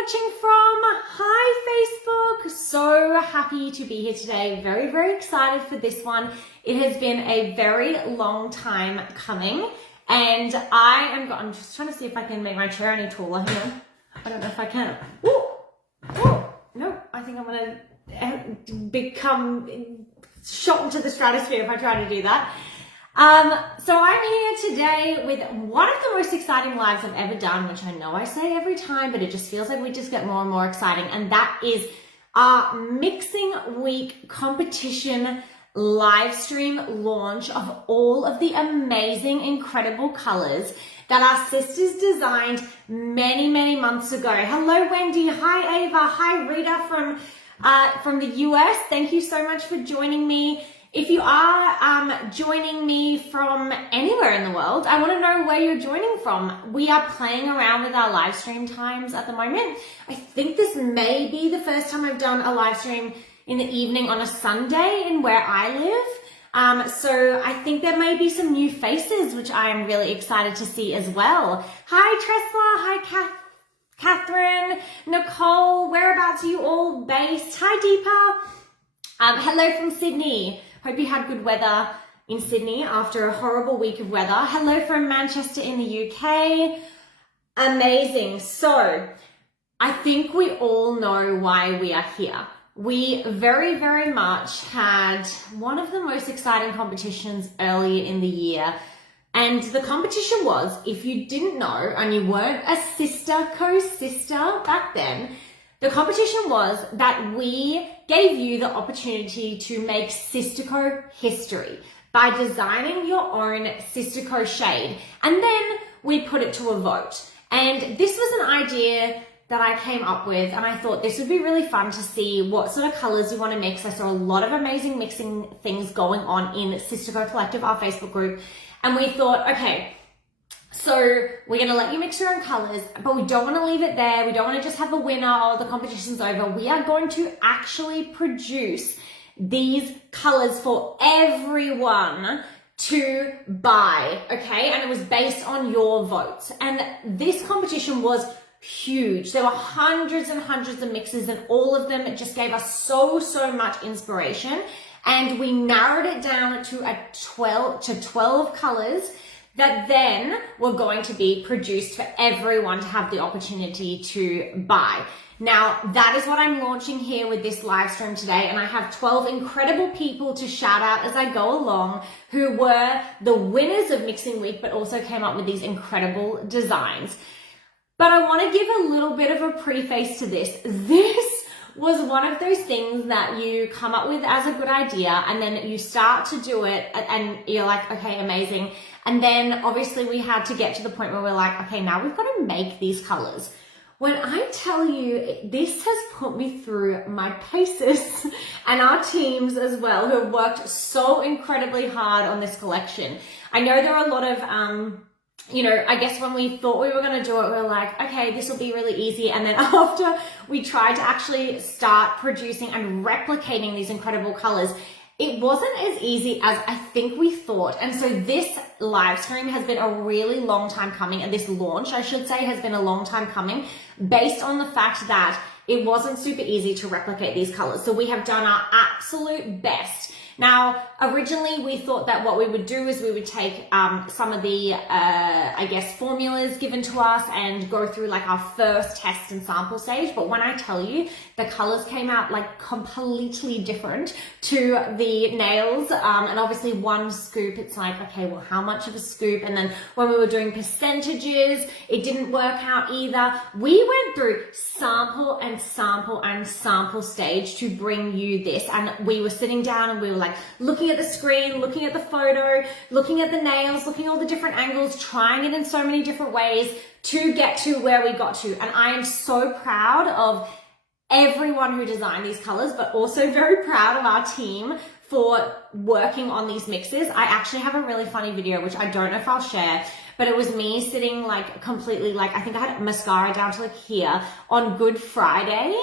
watching from? Hi, Facebook. So happy to be here today. Very, very excited for this one. It has been a very long time coming, and I'm just trying to see if I can make my chair any taller here. I don't know if I can. Ooh. Ooh. No, I think I'm gonna become shot into the stratosphere if I try to do that. So I'm here today with one of the most exciting lives I've ever done, which I know I say every time, but it just feels like we just get more and more exciting. And that is our Mixing Week competition live stream launch of all of the amazing, incredible colors that our sisters designed many, many months ago. Hello, Wendy. Hi, Ava. Hi, Rita from the US. Thank you so much for joining me. If you are joining me from anywhere in the world, I want to know where you're joining from. We are playing around with our live stream times at the moment. I think this may be the first time I've done a live stream in the evening on a Sunday in where I live. So I think there may be some new faces, which I am really excited to see as well. Hi, Tresla. Hi, Catherine. Nicole. Whereabouts are you all based? Hi, Deepa. Hello from Sydney. Hope you had good weather in Sydney after a horrible week of weather. Hello from Manchester in the UK. Amazing. So I think we all know why we are here. We very, very much had one of the most exciting competitions earlier in the year. And the competition was, if you didn't know and you weren't a Sistaco sister back then, the competition was that we gave you the opportunity to make Sistaco history by designing your own Sistaco shade. And then we put it to a vote. And this was an idea that I came up with, and I thought this would be really fun to see what sort of colors you want to mix. I saw a lot of amazing mixing things going on in Sistaco Collective, our Facebook group. And we thought, okay, so we're going to let you mix your own colors, but we don't want to leave it there. We don't want to just have a winner or the competition's over. We are going to actually produce these colors for everyone to buy, okay? And it was based on your votes. And this competition was huge. There were hundreds and hundreds of mixes, and all of them just gave us so much inspiration. And we narrowed it down to 12 colors that then were going to be produced for everyone to have the opportunity to buy. Now, that is what I'm launching here with this live stream today, and I have 12 incredible people to shout out as I go along who were the winners of Mixing Week, but also came up with these incredible designs. But I want to give a little bit of a preface to this. This was one of those things that you come up with as a good idea, and then you start to do it and you're like, okay, amazing. And then obviously we had to get to the point where we're like, okay, now we've got to make these colors. When I tell you, this has put me through my paces and our teams as well, who have worked so incredibly hard on this collection. I know there are a lot of, I guess when we thought we were going to do it, we were like, okay, this will be really easy. And then after we tried to actually start producing and replicating these incredible colors, it wasn't as easy as I think we thought. And so this live stream has been a really long time coming, and this launch, I should say, has been a long time coming, based on the fact that it wasn't super easy to replicate these colors. So we have done our absolute best. Now, originally we thought that what we would do is we would take some of the, formulas given to us and go through like our first test and sample stage. But when I tell you, the colors came out like completely different to the nails. And obviously one scoop, it's like, okay, well, how much of a scoop? And then when we were doing percentages, it didn't work out either. We went through sample and sample and sample stage to bring you this. And we were sitting down and we were like, looking at the screen, looking at the photo, looking at the nails, looking at all the different angles, trying it in so many different ways to get to where we got to. And I am so proud of everyone who designed these colors, but also very proud of our team for working on these mixes. I actually have a really funny video, which I don't know if I'll share, but it was me sitting like completely, like I think I had mascara down to like here on Good Friday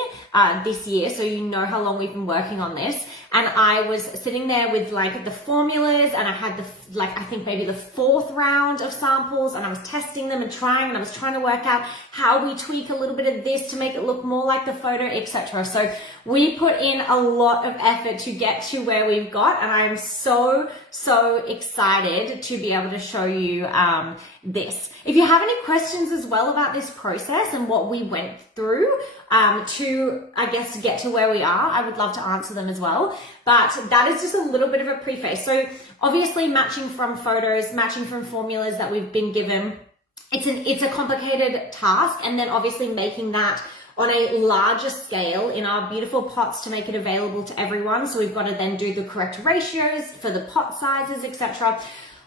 this year. So you know how long we've been working on this. And I was sitting there with like the formulas, and I had I think maybe the 4th round of samples, and I was testing them and I was trying to work out how we tweak a little bit of this to make it look more like the photo, etc. So we put in a lot of effort to get to where we've got, and I'm so excited to be able to show you this. If you have any questions as well about this process and what we went through to, I guess, to get to where we are, I would love to answer them as well. But that is just a little bit of a preface. So obviously matching from photos, matching from formulas that we've been given, it's a complicated task. And then obviously making that on a larger scale in our beautiful pots to make it available to everyone. So we've got to then do the correct ratios for the pot sizes, etc.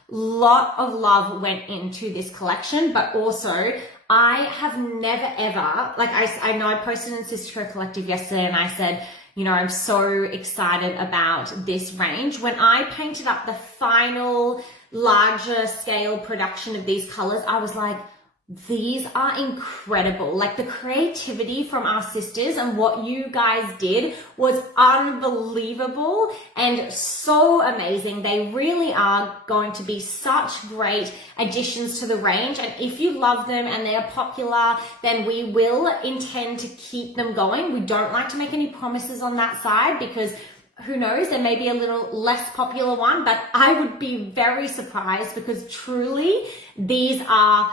Lot of love went into this collection, but also I have never ever, like I know I posted in Sistaco Collective yesterday and I said, you know, I'm so excited about this range. When I painted up the final larger scale production of these colors, I was like, these are incredible. Like the creativity from our sisters and what you guys did was unbelievable and so amazing. They really are going to be such great additions to the range. And if you love them and they are popular, then we will intend to keep them going. We don't like to make any promises on that side because who knows, there may be a little less popular one, but I would be very surprised because truly these are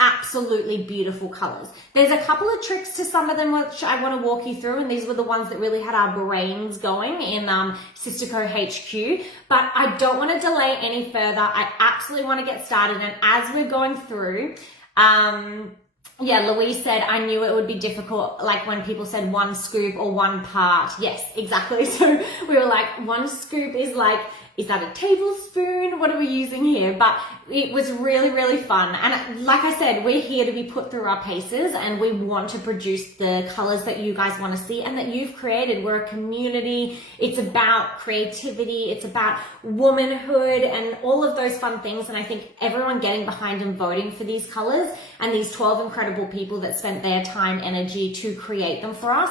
absolutely beautiful colors. There's a couple of tricks to some of them which I want to walk you through, and these were the ones that really had our brains going in Sistaco HQ, but I don't want to delay any further. I absolutely want to get started, and as we're going through, yeah, Louise said, I knew it would be difficult, like when people said 1 scoop or 1 part. Yes, exactly. So we were like, 1 scoop is like, is that a tablespoon? What are we using here? But it was really, really fun. And like I said, we're here to be put through our paces and we want to produce the colors that you guys want to see and that you've created. We're a community. It's about creativity. It's about womanhood and all of those fun things. And I think everyone getting behind and voting for these colors and these 12 incredible people that spent their time, energy to create them for us.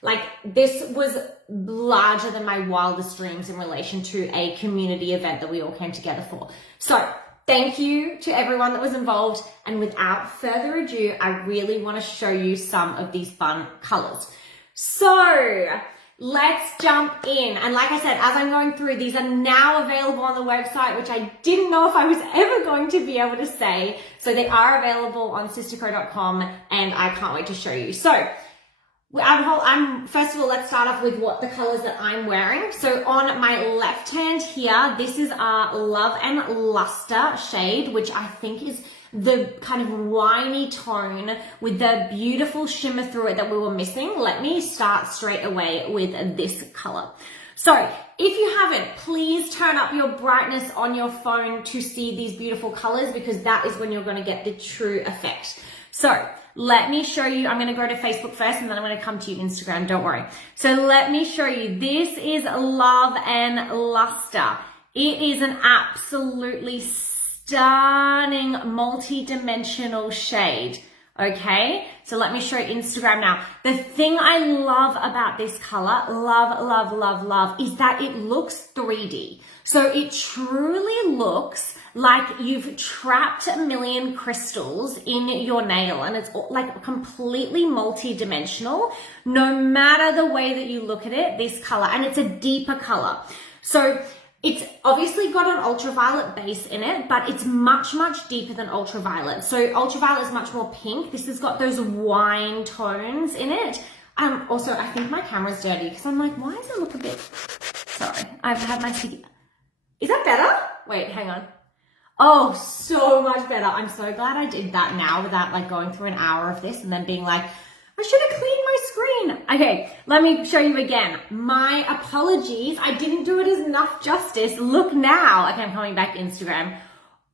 Like this was larger than my wildest dreams in relation to a community event that we all came together for. So thank you to everyone that was involved. And without further ado, I really want to show you some of these fun colors. So let's jump in. And like I said, as I'm going through, these are now available on the website, which I didn't know if I was ever going to be able to say. So they are available on sistaco.com and I can't wait to show you. So first of all, let's start off with what the colors that I'm wearing. So on my left hand here, this is our Love and Luster shade, which I think is the kind of winey tone with the beautiful shimmer through it that we were missing. Let me start straight away with this color. So if you haven't, please turn up your brightness on your phone to see these beautiful colors because that is when you're going to get the true effect. So let me show you, I'm going to go to Facebook first and then I'm going to come to you Instagram, don't worry. So let me show you, this is Love and Luster. It is an absolutely stunning multi-dimensional shade, okay? So let me show you Instagram now. The thing I love about this color, love, is that it looks 3D. So it truly looks like you've trapped a million crystals in your nail and it's like completely multi-dimensional. No matter the way that you look at it, this color, and it's a deeper color. So it's obviously got an ultraviolet base in it, but it's much deeper than ultraviolet. So ultraviolet is much more pink. This has got those wine tones in it. Also, I think my camera's dirty because I'm like, why does it look a bit, sorry, I've had my sticky. Is that better? Wait, hang on. Oh, so much better. I'm so glad I did that now without like going through an hour of this and then being like, I should have cleaned my screen. Okay, let me show you again. My apologies. I didn't do it as enough justice. Look now. Okay, I'm coming back to Instagram.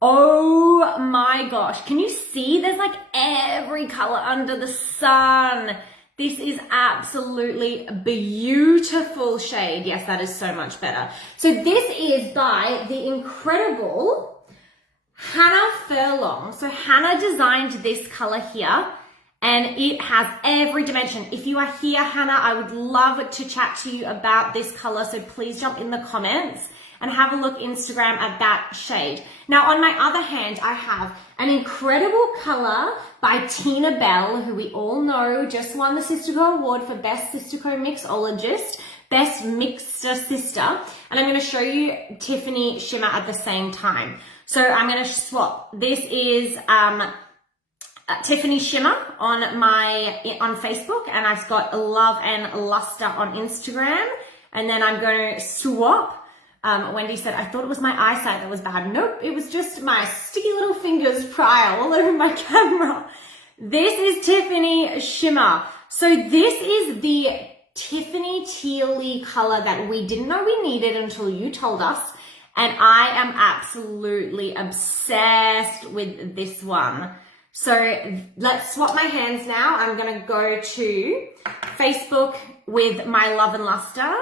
Oh my gosh. Can you see? There's like every color under the sun. This is absolutely beautiful shade. Yes, that is so much better. So this is by the incredible Hannah Furlong. So Hannah designed this color here, and it has every dimension. If you are here, Hannah, I would love to chat to you about this color. So please jump in the comments and have a look Instagram at that shade. Now, on my other hand, I have an incredible color by Tina Bell, who we all know just won the Sistaco Award for Best Sistaco Mixologist, Best Mixer Sister. And I'm going to show you Tiffany Shimmer at the same time. So I'm going to swap. This is Tiffany Shimmer on Facebook, and I've got Love and Luster on Instagram. And then I'm going to swap. Wendy said, I thought it was my eyesight that was bad. Nope, it was just my sticky little fingers prior all over my camera. This is Tiffany Shimmer. So this is the Tiffany tealy color that we didn't know we needed until you told us. And I am absolutely obsessed with this one. So let's swap my hands now. I'm going to go to Facebook with my Love and Luster.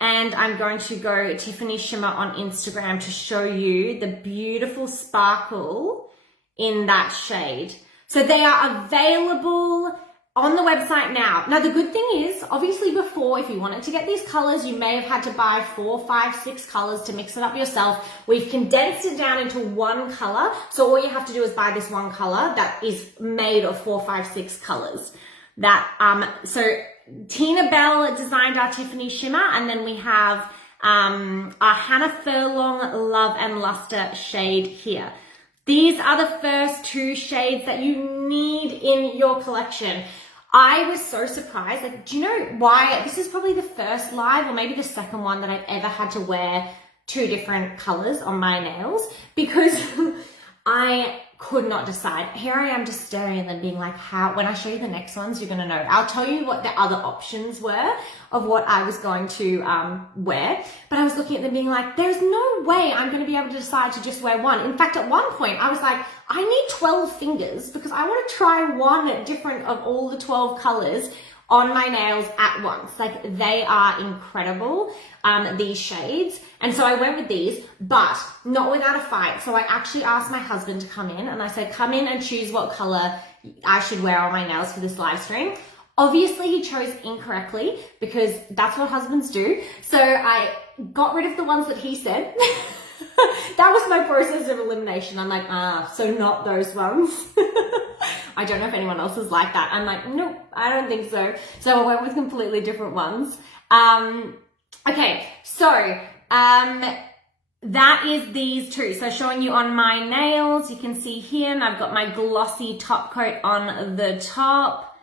And I'm going to go Tiffany Shimmer on Instagram to show you the beautiful sparkle in that shade. So they are available on the website now. Now, the good thing is, obviously before, if you wanted to get these colors, you may have had to buy 4, 5, 6 colors to mix it up yourself. We've condensed it down into one color. So all you have to do is buy this one color that is made of 4, 5, 6 colors. So Tina Bell designed our Tiffany Shimmer, and then we have our Hannah Furlong Love and Luster shade here. These are the first 2 shades that you need in your collection. I was so surprised. Like, do you know why? This is probably the first live, or maybe the second one, that I've ever had to wear 2 different colors on my nails, because I could not decide. Here I am just staring and then being like, when I show you the next ones, you're going to know. I'll tell you what the other options were of what I was going to wear. But I was looking at them being like, there's no way I'm going to be able to decide to just wear one. In fact, at one point I was like, I need 12 fingers because I want to try one different of all the 12 colors on my nails at once. Like, they are incredible, these shades. And so I went with these, but not without a fight. So I actually asked my husband to come in, and I said, come in and choose what color I should wear on my nails for this live stream. Obviously he chose incorrectly, because that's what husbands do. So I got rid of the ones that he said. That was my process of elimination. I'm like, so not those ones. I don't know if anyone else is like that. I'm like, nope, I don't think so. So I went with completely different ones. Okay, so that is these 2. So showing you on my nails, you can see here, and I've got my glossy top coat on the top,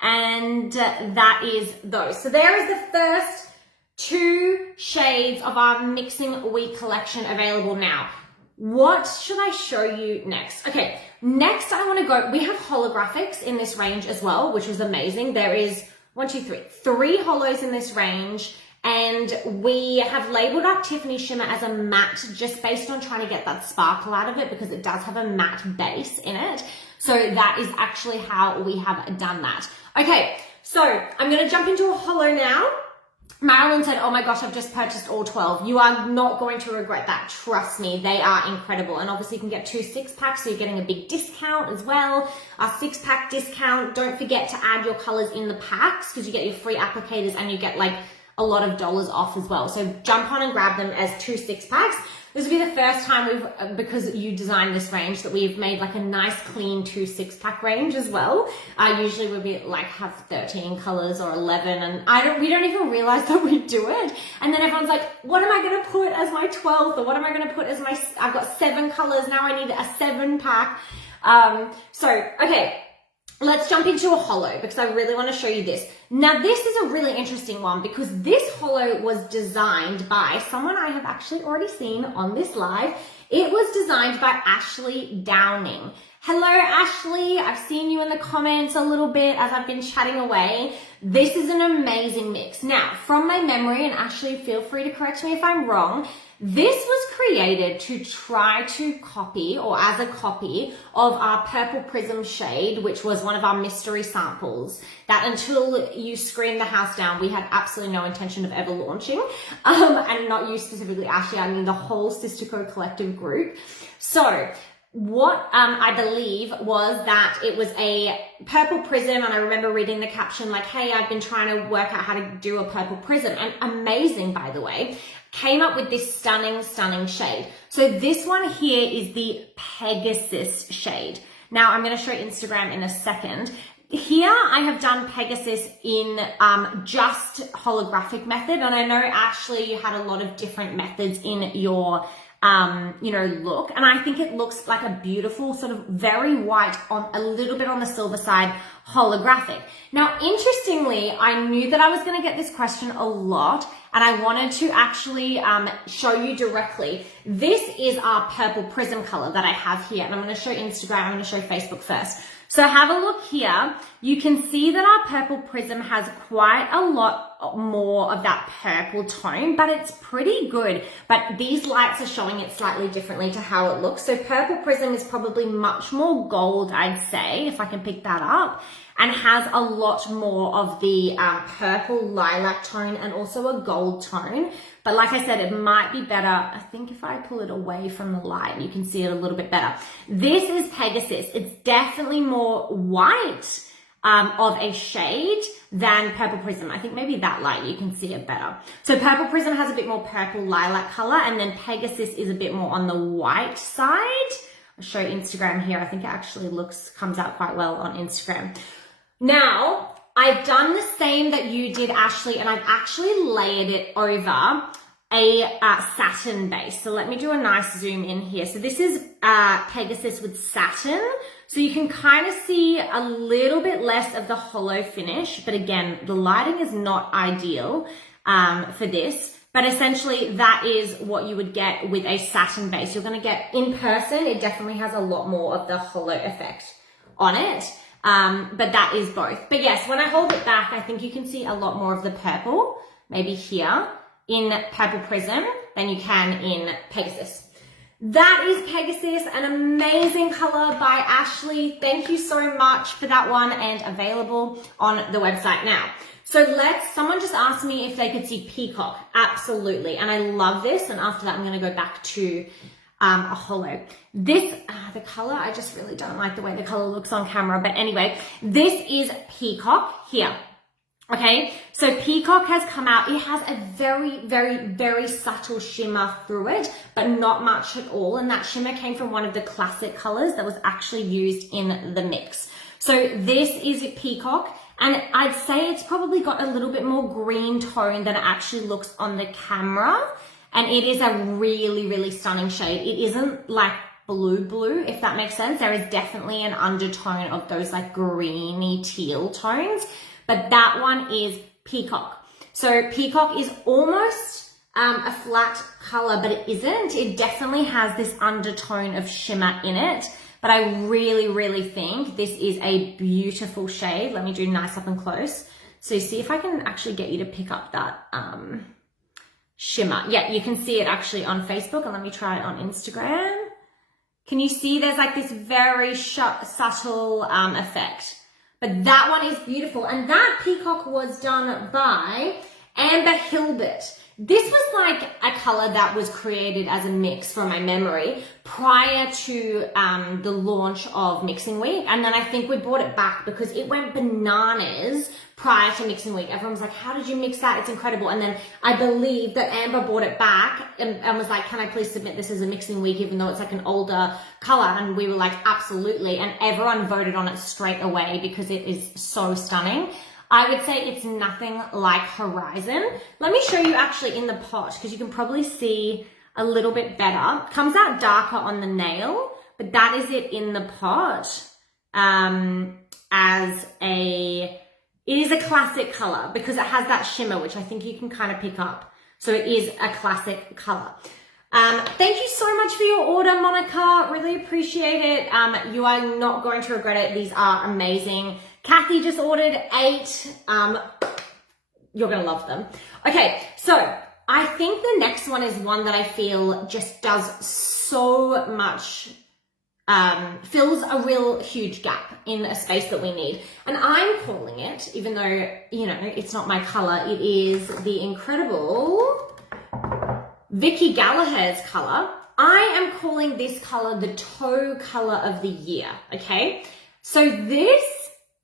and that is those. So there is the first 2 shades of our Mixing Week collection available now. What should I show you next? Okay, next I want to go, we have holographics in this range as well, which was amazing. There is 3 holos in this range, and we have labeled our Tiffany Shimmer as a matte, just based on trying to get that sparkle out of it, because it does have a matte base in it. So that is actually how we have done that. Okay, so I'm going to jump into a holo now. Marilyn said, oh my gosh, I've just purchased all 12. You are not going to regret that. Trust me, they are incredible. And obviously you can get 2 6-packs, so you're getting a big discount as well. Our 6-pack discount, don't forget to add your colors in the packs, because you get your free applicators and you get like a lot of dollars off as well. So jump on and grab them as 2 6-packs. This will be the first time because you designed this range, that we've made like a nice clean 2 6-pack range as well. Usually we'd be like have 13 colors or 11, and we don't even realize that we do it. And then everyone's like, what am I going to put as my 12th? Or what am I going to put as my, I've got 7 colors. Now I need a 7-pack. Okay. Let's jump into a holo, because I really want to show you this. Now, this is a really interesting one, because this holo was designed by someone I have actually already seen on this live. It was designed by Ashley Downing. Hello, Ashley. I've seen you in the comments a little bit as I've been chatting away. This is an amazing mix. Now, from my memory, and Ashley, feel free to correct me if I'm wrong, this was created to try to copy, or as a copy of our Purple Prism shade, which was one of our mystery samples that, until you screamed the house down, we had absolutely no intention of ever launching. And not you specifically, Ashley, I mean the whole Sistaco collective group. So what I believe was that it was a purple prism, and I remember reading the caption like, hey, I've been trying to work out how to do a purple prism, and amazing, by the way, came up with this stunning, stunning shade. So this one here is the Pegasus shade. Now I'm going to show Instagram in a second. Here I have done Pegasus in just holographic method, and I know Ashley, you had a lot of different methods in your look, and I think it looks like a beautiful sort of very white on a little bit on the silver side holographic. Now, interestingly, I knew that I was going to get this question a lot, and I wanted to actually show you directly. This is our purple prism color that I have here, and I'm going to show Instagram, I'm going to show Facebook first. So have a look here. You can see that our purple prism has quite a lot more of that purple tone, but it's pretty good. But these lights are showing it slightly differently to how it looks. So purple prism is probably much more gold, I'd say, if I can pick that up, and has a lot more of the purple lilac tone and also a gold tone. But like I said, it might be better. I think if I pull it away from the light, you can see it a little bit better. This is Pegasus. It's definitely more white of a shade than purple prism. I think maybe that light, you can see it better. So purple prism has a bit more purple lilac color, and then Pegasus is a bit more on the white side. I'll show Instagram here. I think it actually comes out quite well on Instagram. Now, I've done the same that you did, Ashley, and I've actually layered it over a satin base. So let me do a nice zoom in here. So this is Pegasus with satin. So you can kind of see a little bit less of the hollow finish, but again, the lighting is not ideal for this. But essentially, that is what you would get with a satin base. You're going to get, in person, it definitely has a lot more of the hollow effect on it. But that is both. But yes, when I hold it back, I think you can see a lot more of the purple, maybe here in Purple Prism than you can in Pegasus. That is Pegasus, an amazing color by Ashley. Thank you so much for that one, and available on the website now. So someone just asked me if they could see Peacock. Absolutely. And I love this. And after that, I'm going to go back to a hollow. This, the color, I just really don't like the way the color looks on camera. But anyway, this is Peacock here. Okay, so Peacock has come out. It has a very, very, very subtle shimmer through it, but not much at all. And that shimmer came from one of the classic colors that was actually used in the mix. So this is Peacock. And I'd say it's probably got a little bit more green tone than it actually looks on the camera. And it is a really, really stunning shade. It isn't like blue, if that makes sense. There is definitely an undertone of those like greeny teal tones. But that one is Peacock. So Peacock is almost a flat color, but it isn't. It definitely has this undertone of shimmer in it. But I really, really think this is a beautiful shade. Let me do nice up and close. So see if I can actually get you to pick up that shimmer. Yeah, you can see it actually on Facebook, and let me try it on Instagram. Can you see there's like this very subtle effect? But that one is beautiful. And that Peacock was done by Amber Hilbert. This was like a color that was created as a mix from my memory prior to the launch of Mixing Week. And then I think we brought it back because it went bananas prior to Mixing Week. Everyone was like, how did you mix that? It's incredible. And then I believe that Amber brought it back and was like, can I please submit this as a Mixing Week, even though it's like an older color? And we were like, absolutely. And everyone voted on it straight away because it is so stunning. I would say it's nothing like Horizon. Let me show you actually in the pot, because you can probably see a little bit better. It comes out darker on the nail, but that is it in the pot it is a classic color because it has that shimmer, which I think you can kind of pick up. So it is a classic color. Thank you so much for your order, Monica. Really appreciate it. You are not going to regret it. These are amazing. Kathy just ordered 8. You're going to love them. Okay, so I think the next one is one that I feel just does so much, fills a real huge gap in a space that we need. And I'm calling it, even though, you know, it's not my color, it is the incredible Vicky Gallagher's color. I am calling this color the toe color of the year, okay? So this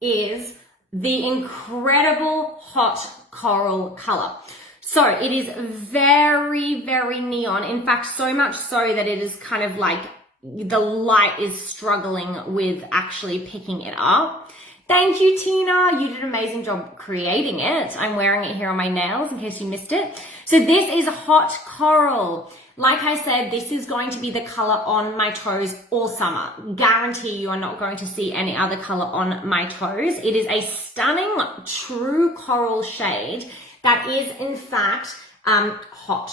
is the incredible hot coral color. So it is very, very neon. In fact, so much so that it is kind of like the light is struggling with actually picking it up. Thank you, Tina. You did an amazing job creating it. I'm wearing it here on my nails in case you missed it. So this is hot coral. Like I said, this is going to be the color on my toes all summer. Guarantee you are not going to see any other color on my toes. It is a stunning true coral shade that is in fact hot.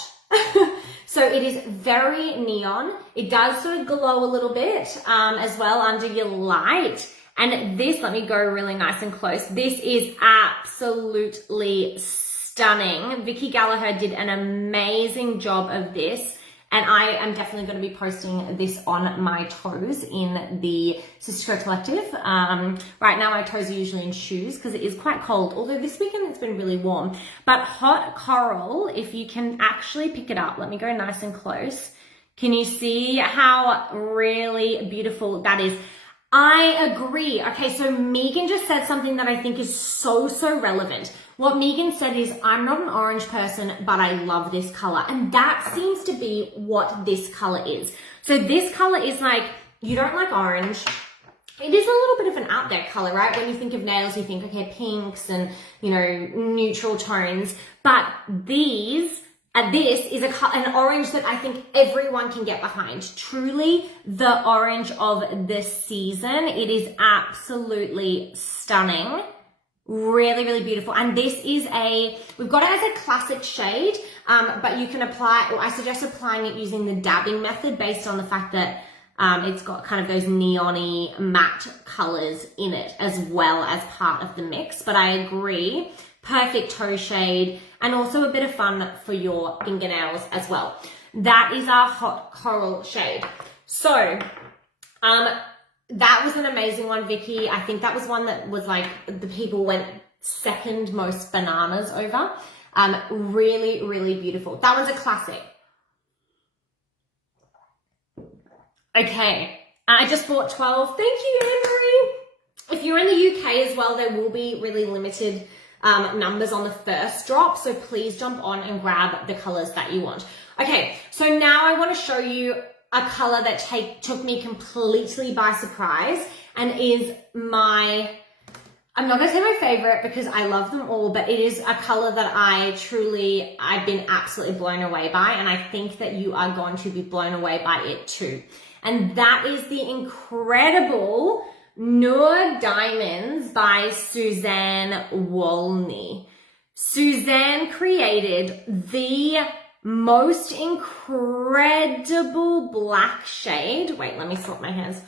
So it is very neon. It does sort of glow a little bit as well under your light. And this, let me go really nice and close. This is absolutely stunning. Vicky Gallagher did an amazing job of this. And I am definitely going to be posting this on my toes in the Sistaco collective. Right now my toes are usually in shoes because it is quite cold, although this weekend it's been really warm. But hot coral, if you can actually pick it up, let me go nice and close. Can you see how really beautiful that is? I agree. Okay, so Megan just said something that I think is so relevant. What Megan said is, I'm not an orange person, but I love this color. And that seems to be what this color is. So this color is like, you don't like orange. It is a little bit of an out there color, right? When you think of nails, you think, okay, pinks and, you know, neutral tones. But this is an orange that I think everyone can get behind. Truly the orange of this season. It is absolutely stunning. Really beautiful. And this is we've got it as a classic shade, but you can apply, or I suggest applying it using the dabbing method based on the fact that it's got kind of those neon-y matte colors in it as well as part of the mix. But I agree, perfect toe shade and also a bit of fun for your fingernails as well. That is our hot coral shade. So, that was an amazing one, Vicky. I think that was one that was like the people went second most bananas over. Really beautiful. That one's a classic. Okay, I just bought 12. Thank you, Anne-Marie. If you're in the UK as well, there will be really limited numbers on the first drop. So please jump on and grab the colors that you want. Okay, so now I want to show you a color that took me completely by surprise and is I'm not going to say my favorite because I love them all, but it is a color that I've been absolutely blown away by, and I think that you are going to be blown away by it too. And that is the incredible Noor Diamonds by Suzanne Wolny. Suzanne created the most incredible black shade. Wait, let me sort my hands.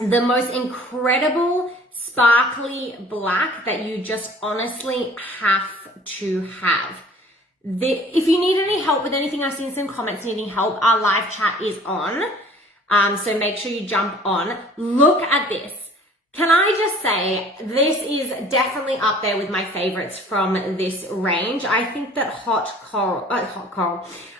The most incredible sparkly black that you just honestly have to have. If you need any help with anything, I've seen some comments needing help. Our live chat is on. So make sure you jump on. Look at this. Can I just say, this is definitely up there with my favorites from this range. I think that hot coral,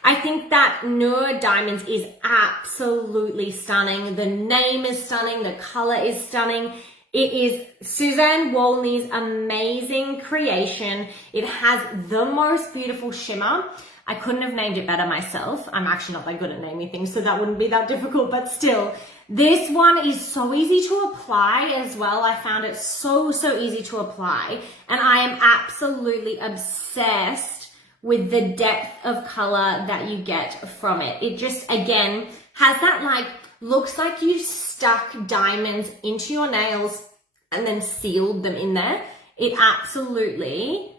I think that Noor Diamonds is absolutely stunning. The name is stunning. The color is stunning. It is Suzanne Wolny's amazing creation. It has the most beautiful shimmer. I couldn't have named it better myself. I'm actually not that good at naming things, so that wouldn't be that difficult, but still. This one is so easy to apply as well. I found it so easy to apply, and I am absolutely obsessed with the depth of color that you get from it. It just, again, has that like, looks like you stuck diamonds into your nails and then sealed them in there. It absolutely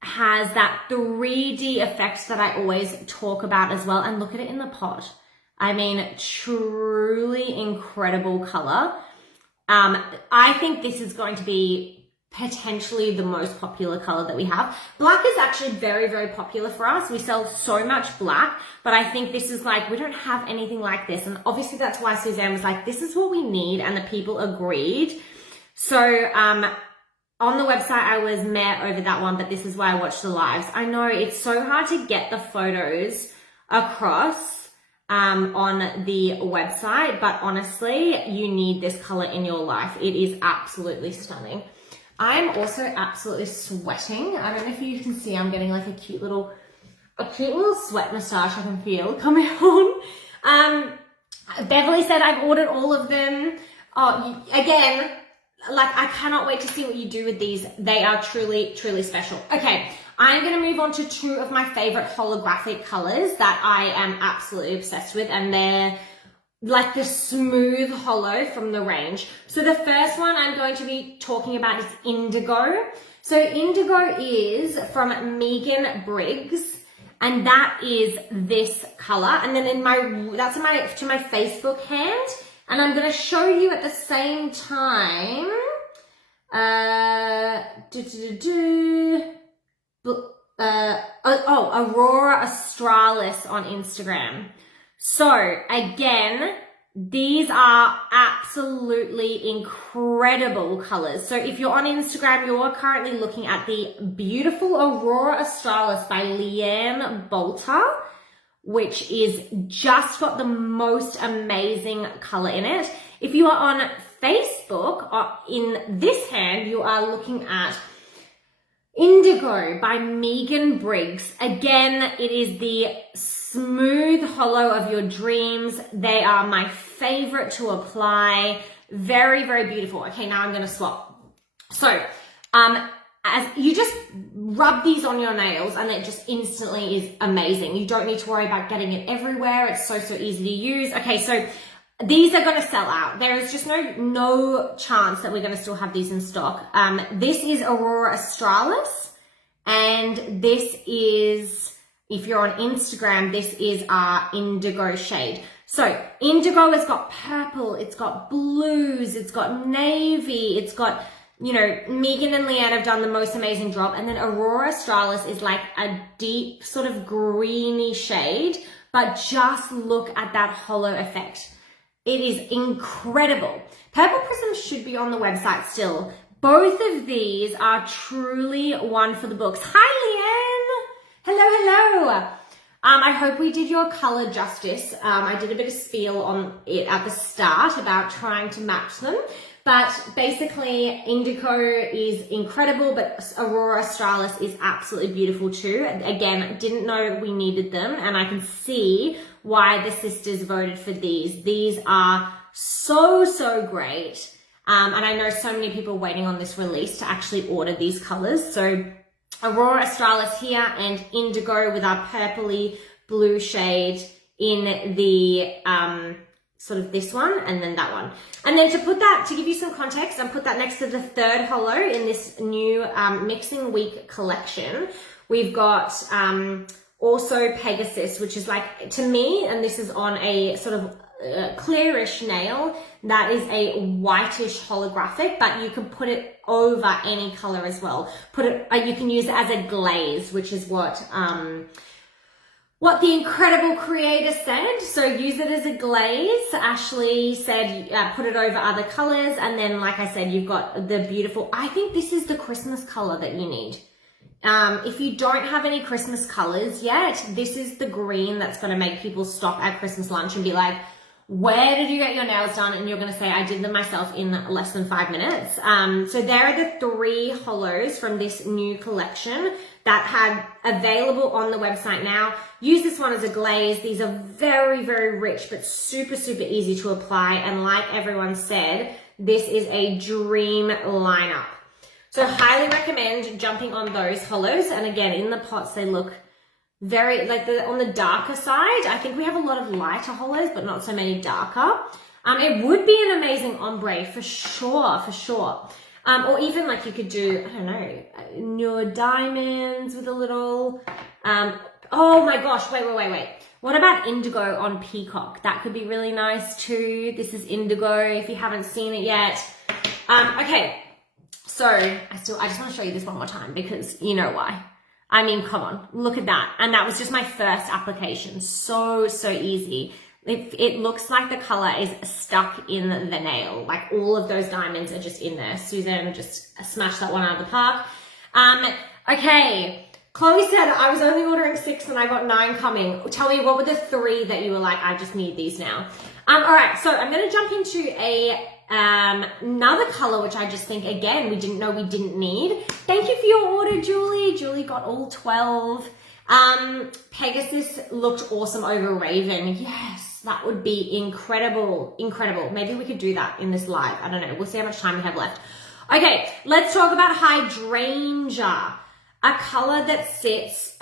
has that 3D effect that I always talk about as well. And look at it in the pot. I mean, truly incredible color. I think this is going to be potentially the most popular color that we have. Black is actually very popular for us. We sell so much black, but I think this is like, we don't have anything like this. And obviously that's why Suzanne was like, this is what we need. And the people agreed. So, on the website, I was meh over that one, but this is why I watched the lives. I know it's so hard to get the photos across. on the website, but honestly, you need this color in your life. It is absolutely stunning. I'm also absolutely sweating. I don't know if you can see, I'm getting like a cute little sweat massage I can feel coming on. Beverly said I've ordered all of them. Oh, again, like I cannot wait to see what you do with these. They are truly, truly special. Okay, I'm going to move on to two of my favorite holographic colors that I am absolutely obsessed with, and they're like the smooth hollow from the range. So the first one I'm going to be talking about is Indigo. So Indigo is from Megan Briggs, and that is this color. And then that's to my Facebook hand. And I'm going to show you at the same time, Aurora Australis on Instagram. So again, these are absolutely incredible colors. So if you're on Instagram, you're currently looking at the beautiful Aurora Australis by Leanne Bolter, which is just got the most amazing color in it. If you are on Facebook, in this hand, you are looking at Indigo by Megan Briggs. Again, it is the smooth hollow of your dreams. They are my favorite to apply. Very, very beautiful. Okay, now I'm going to swap. So, as you just rub these on your nails and it just instantly is amazing. You don't need to worry about getting it everywhere. It's so, so easy to use. Okay, so these are going to sell out. There is just no chance that we're going to still have these in stock. This is Aurora Australis, and this is, if you're on Instagram, this is our Indigo shade. So Indigo has got purple, it's got blues, it's got navy, it's got, you know, Megan and Leanne have done the most amazing job. And then Aurora Australis is like a deep sort of greeny shade, but just look at that hollow effect. It is incredible. Purple Prism should be on the website still. Both of these are truly one for the books. Hi, Leanne. Hello, hello. I hope we did your color justice. I did a bit of spiel on it at the start about trying to match them. But basically, Indigo is incredible, but Aurora Australis is absolutely beautiful too. Again, didn't know we needed them, and I can see why the sisters voted for these. These are so, so great. And I know so many people waiting on this release to actually order these colors. So Aurora Australis here and Indigo with our purpley blue shade in the sort of this one and then that one. And then to give you some context and put that next to the third hollow in this new Mixing Week collection, we've got also Pegasus, which is like, to me, and this is on a sort of clearish nail, that is a whitish holographic, but you can put it over any color as well. You can use it as a glaze, which is what the incredible creator said. So use it as a glaze. Ashley said put it over other colors, and then like I said, you've got the beautiful, I think this is the Christmas color that you need. If you don't have any Christmas colors yet, this is the green that's going to make people stop at Christmas lunch and be like, where did you get your nails done? And you're going to say, I did them myself in less than 5 minutes. So there are the 3 hollows from this new collection that had available on the website now. Use this one as a glaze. These are very, very rich, but super, super easy to apply. And like everyone said, this is a dream lineup. So highly recommend jumping on those hollows. And again, in the pots, they look very, like on the darker side. I think we have a lot of lighter hollows, but not so many darker. It would be an amazing ombre for sure, for sure. Or even like you could do, I don't know, newer diamonds with a little, oh my gosh, wait. What about Indigo on Peacock? That could be really nice too. This is Indigo if you haven't seen it yet. Okay, so I just want to show you this one more time because you know why. I mean, come on, look at that. And that was just my first application. So, so easy. It looks like the color is stuck in the nail. Like all of those diamonds are just in there. Suzanne just smashed that one out of the park. Okay, Chloe said, I was only ordering 6 and I got 9 coming. Tell me, what were the 3 that you were like, I just need these now? All right, so I'm going to jump into another color, which I just think, again, we didn't know we didn't need. Thank you for your order, Julie. Julie got all 12. Pegasus looked awesome over Raven. Yes, that would be incredible. Incredible. Maybe we could do that in this live. I don't know. We'll see how much time we have left. Okay, let's talk about Hydrangea, a color that sits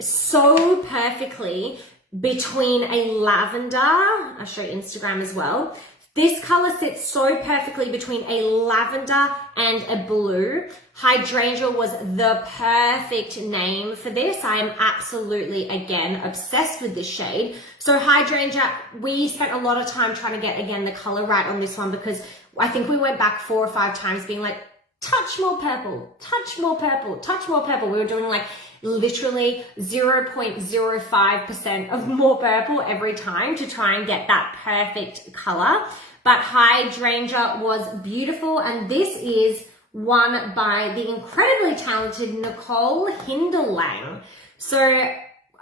so perfectly between a lavender. I'll show you Instagram as well. This color sits so perfectly between a lavender and a blue. Hydrangea was the perfect name for this. I am absolutely, again, obsessed with this shade. So Hydrangea, we spent a lot of time trying to get, again, the color right on this one, because I think we went back 4 or 5 times being like, touch more purple, touch more purple, touch more purple. We were doing like literally 0.05% of more purple every time to try and get that perfect color. But Hydrangea was beautiful, and this is one by the incredibly talented Nicole Hinderlang. So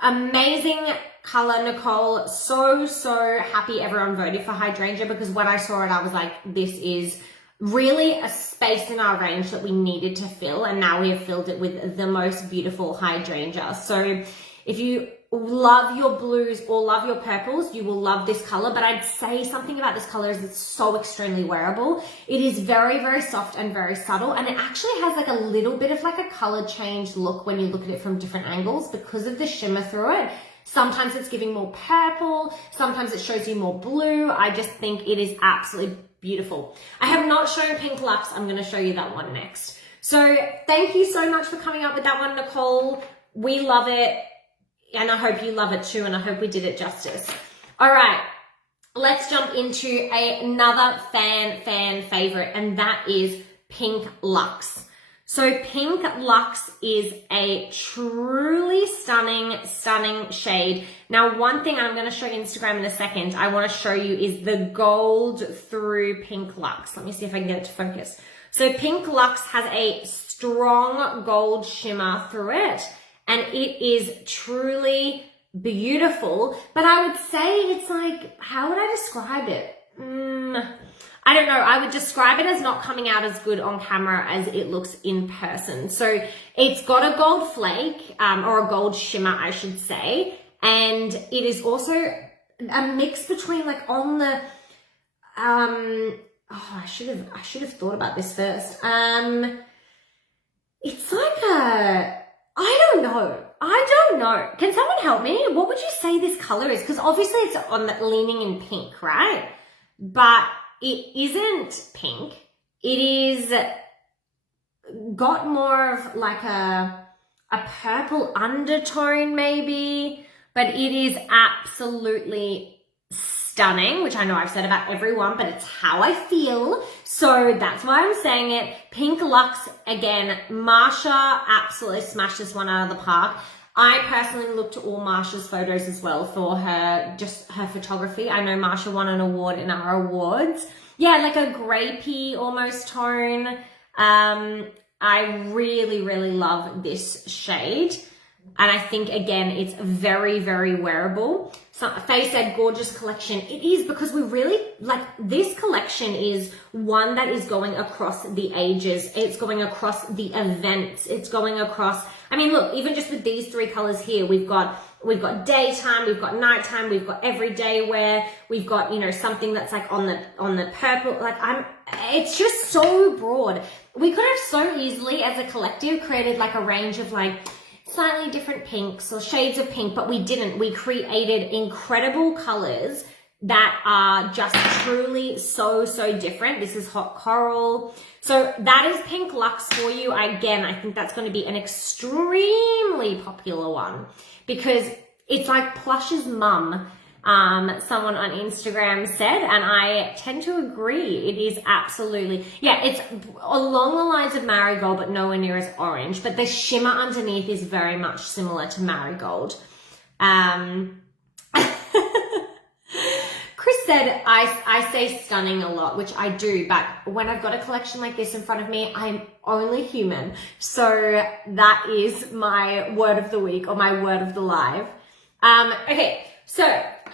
amazing color, Nicole. So happy everyone voted for Hydrangea, because when I saw it, I was like, this is really a space in our range that we needed to fill, and now we have filled it with the most beautiful Hydrangea. So if you love your blues or love your purples, you will love this color. But I'd say something about this color is it's so extremely wearable. It is very soft and very subtle, and it actually has like a little bit of like a color change look when you look at it from different angles because of the shimmer through it. Sometimes it's giving more purple, sometimes it shows you more blue. I just think it is absolutely beautiful. I have not shown Pink Lux. I'm going to show you that one next. So thank you so much for coming up with that one, Nicole. We love it, and I hope you love it too, and I hope we did it justice. All right, let's jump into another fan favorite, and that is Pink Lux. So Pink Lux is a truly stunning shade. Now, one thing I'm going to show you Instagram in a second, I want to show you is the gold through Pink Lux. Let me see if I can get it to focus. So Pink Lux has a strong gold shimmer through it, and it is truly beautiful. But I would say it's like, how would I describe it? I don't know. I would describe it as not coming out as good on camera as it looks in person. So it's got a gold flake, or a gold shimmer, I should say. And it is also a mix between like on the, I should have thought about this first. It's like I don't know. Can someone help me? What would you say this color is? Because obviously it's on the, leaning in pink, right? But it isn't pink. It is got more of like a purple undertone maybe, but it is absolutely stunning, which I know I've said about everyone, but it's how I feel. So that's why I'm saying it. Pink Lux, again, Marsha absolutely smashed this one out of the park. I personally looked at all Marsha's photos as well for her, just her photography. I know Marsha won an award in our awards. Yeah, like a grapey almost tone. I really love this shade. And I think, again, it's very wearable. So Faye said, gorgeous collection. It is, because we really, like, this collection is one that is going across the ages. It's going across the events. It's going across, I mean, look, even just with these 3 colors here, we've got daytime, we've got nighttime, we've got everyday wear, we've got, you know, something that's like on the purple, like it's just so broad. We could have so easily, as a collective, created like a range of like slightly different pinks or shades of pink, but we didn't. We created incredible colors that are just truly so different. This is hot coral. So that is Pink Lux for you. Again, I think that's going to be an extremely popular one because it's like Plush's mum, someone on Instagram said, and I tend to agree. It is absolutely, yeah, it's along the lines of Marigold, but nowhere near as orange, but the shimmer underneath is very much similar to Marigold. Chris said I say stunning a lot, which I do, but when I've got a collection like this in front of me, I'm only human. So that is my word of the week or my word of the live. Okay, so,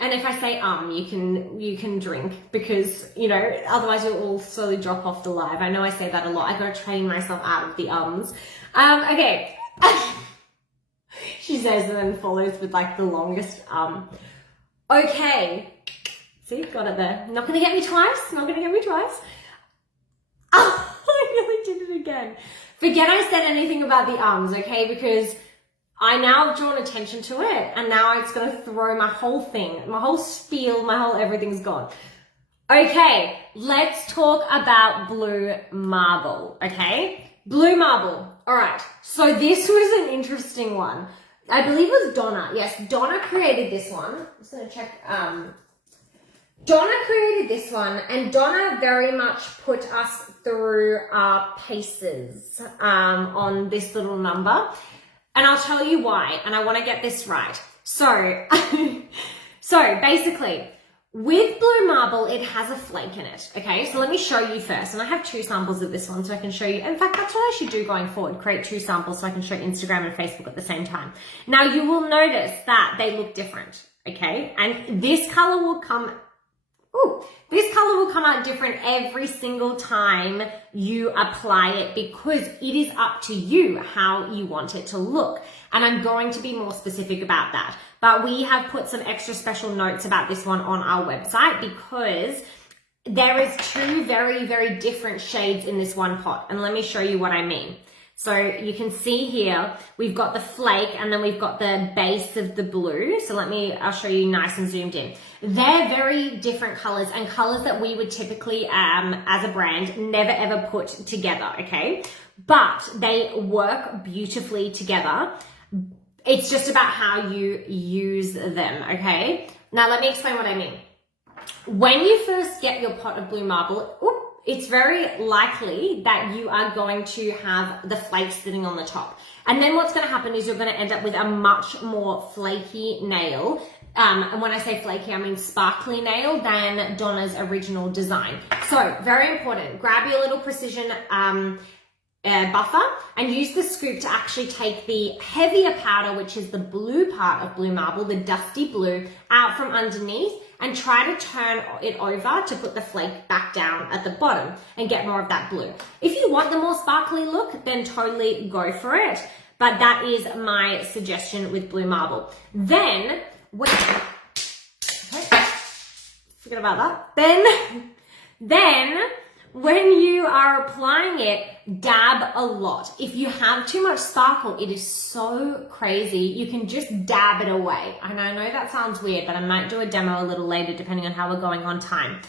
and if I say you can drink because, you know, otherwise you'll all slowly drop off the live. I know I say that a lot. I gotta train myself out of the ums. Okay. She says and then follows with like the longest Okay. See, got it there. Not gonna get me twice. Not gonna get me twice. Oh, I really did it again. Forget I said anything about the ums, okay? Because I now have drawn attention to it and now it's gonna throw my whole thing, my whole spiel, my whole everything's gone. Okay, let's talk about blue marble, okay? Blue marble. All right, so this was an interesting one. I believe it was Donna. Yes, Donna created this one. I'm just gonna check. Donna created this one, and Donna very much put us through our paces on this little number. And I'll tell you why, and I want to get this right. So, so basically, with blue marble, it has a flake in it, okay? So let me show you first, and I have 2 samples of this one so I can show you. In fact, that's what I should do going forward, create 2 samples so I can show Instagram and Facebook at the same time. Now, you will notice that they look different, okay? And this color will come out different every single time you apply it because it is up to you how you want it to look. And I'm going to be more specific about that. But we have put some extra special notes about this one on our website because there is 2 very, very different shades in this one pot. And let me show you what I mean. So you can see here, we've got the flake and then we've got the base of the blue. So I'll show you nice and zoomed in. They're very different colors and colors that we would typically, as a brand, never ever put together, okay? But they work beautifully together. It's just about how you use them, okay? Now let me explain what I mean. When you first get your pot of blue marble, it's very likely that you are going to have the flakes sitting on the top. And then what's going to happen is you're going to end up with a much more flaky nail. And when I say flaky, I mean sparkly nail than Donna's original design. So very important, grab your little precision buffer and use the scoop to actually take the heavier powder, which is the blue part of blue marble, the dusty blue, out from underneath and try to turn it over to put the flake back down at the bottom and get more of that blue. If you want the more sparkly look, then totally go for it. But that is my suggestion with blue marble. Then, forget about that. Then, when you are applying it, dab a lot. If you have too much sparkle, it is so crazy. You can just dab it away. And I know that sounds weird, but I might do a demo a little later depending on how we're going on time.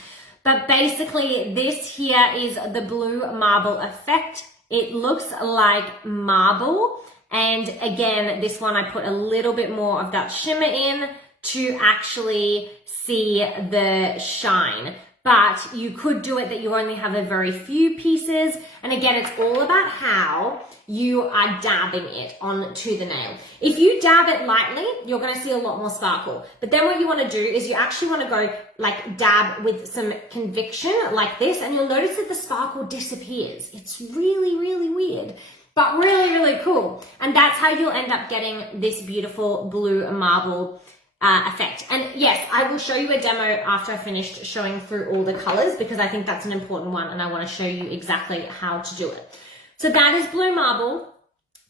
But basically, this here is the blue marble effect. It looks like marble. And again, this one I put a little bit more of that shimmer in to actually see the shine. But you could do it that you only have a very few pieces. And again, it's all about how you are dabbing it onto the nail. If you dab it lightly, you're going to see a lot more sparkle. But then what you want to do is you actually want to go like dab with some conviction like this, and you'll notice that the sparkle disappears. It's really, really weird, but really, really cool. And that's how you'll end up getting this beautiful blue marble effect. And yes, I will show you a demo after I finished showing through all the colors because I think that's an important one and I want to show you exactly how to do it. So that is blue marble.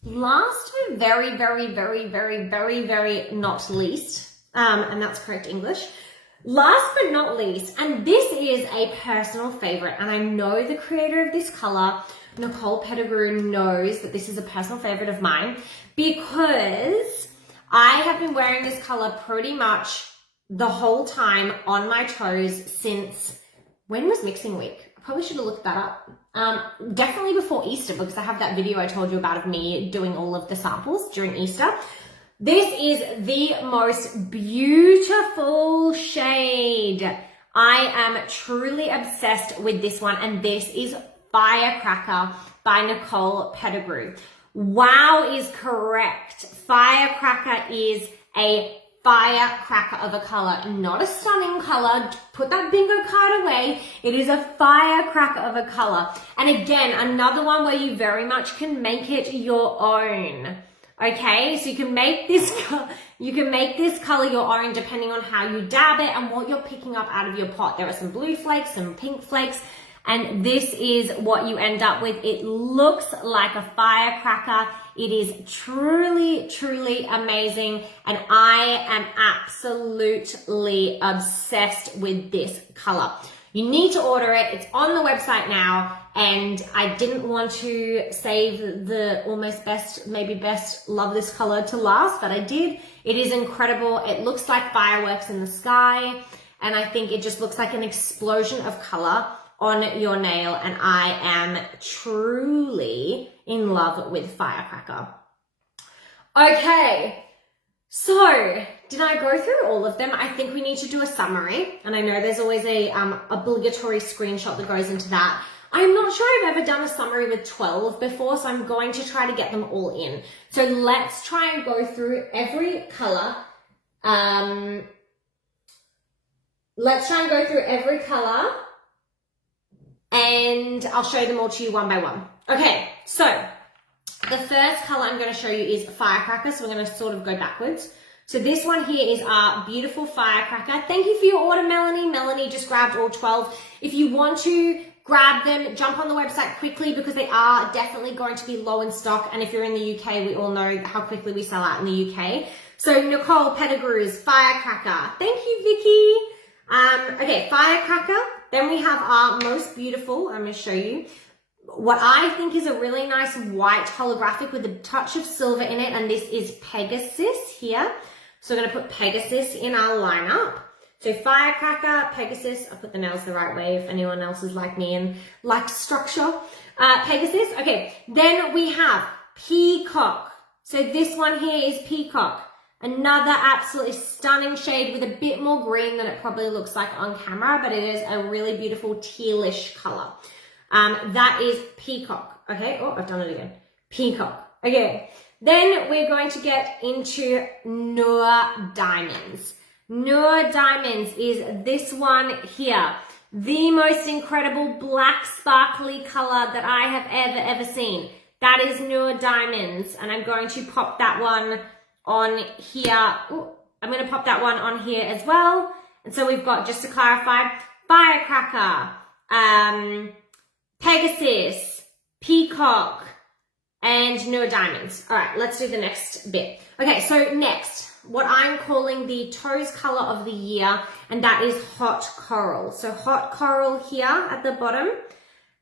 Last but very, very, very, very, very, very not least, and that's correct English. Last but not least, and this is a personal favorite, and I know the creator of this color, Nicole Pettigrew, knows that this is a personal favorite of mine because I have been wearing this color pretty much the whole time on my toes since, when was mixing week? I probably should have looked that up. Definitely before Easter because I have that video I told you about of me doing all of the samples during Easter. This is the most beautiful shade. I am truly obsessed with this one, and this is Firecracker by Nicole Pettigrew. Wow is correct. Firecracker is a firecracker of a color, not a stunning color. Put that bingo card away. It is a firecracker of a color. And again, another one where you very much can make it your own. Okay, so you can make this color your own depending on how you dab it and what you're picking up out of your pot. There are some blue flakes, some pink flakes, and this is what you end up with. It looks like a firecracker. It is truly, truly amazing, and I am absolutely obsessed with this color. You need to order it. It's on the website now, and I didn't want to save the almost best, maybe best, love this color to last, but I did. It is incredible. It looks like fireworks in the sky, and I think it just looks like an explosion of color on your nail, and I am truly in love with firecracker. Okay, so did I go through all of them? I think we need to do a summary, and I know there's always a obligatory screenshot that goes into that. I'm not sure I've ever done a summary with 12 before, so I'm going to try to get them all in. So let's try and go through every color. Let's try and go through every color, and I'll show them all to you one by one. Okay, so the first color I'm going to show you is firecracker, so we're going to sort of go backwards. So this one here is our beautiful firecracker. Thank you for your order, Melanie. Melanie just grabbed all 12. If you want to grab them, jump on the website quickly because they are definitely going to be low in stock. And if you're in the UK, we all know how quickly we sell out in the UK. So Nicole Pettigrew's firecracker. Thank you, Vicky. Okay, firecracker. Then we have our most beautiful, I'm going to show you, what I think is a really nice white holographic with a touch of silver in it, and this is Pegasus here. So we're going to put Pegasus in our lineup. So firecracker, Pegasus, I'll put the nails the right way if anyone else is like me and likes structure. Pegasus, okay. Then we have peacock. So this one here is peacock. Another absolutely stunning shade with a bit more green than it probably looks like on camera, but it is a really beautiful tealish color. That is peacock. Okay, oh, I've done it again. Peacock. Okay, then we're going to get into Noor Diamonds. Noor Diamonds is this one here. The most incredible black sparkly color that I have ever seen. That is Noor Diamonds, and I'm going to pop that one on here. Ooh, I'm going to pop that one on here as well. And so we've got, just to clarify, firecracker, Pegasus, peacock, and Noor Diamonds. All right, let's do the next bit. Okay, so next, what I'm calling the toes color of the year, and that is hot coral. So hot coral here at the bottom.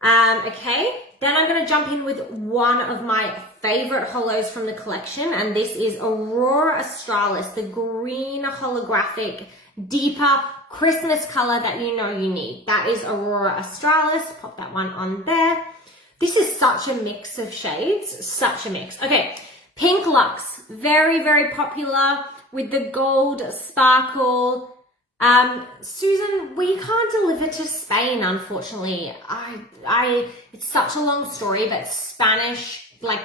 Okay, then I'm going to jump in with one of my favorite holos from the collection, and this is Aurora Australis, the green holographic, deeper Christmas color that you know you need. That is Aurora Australis. Pop that one on there. This is such a mix of shades, such a mix. Okay, Pink Luxe, very, very popular with the gold sparkle. Susan, we can't deliver to Spain, unfortunately. It's such a long story, but Spanish, like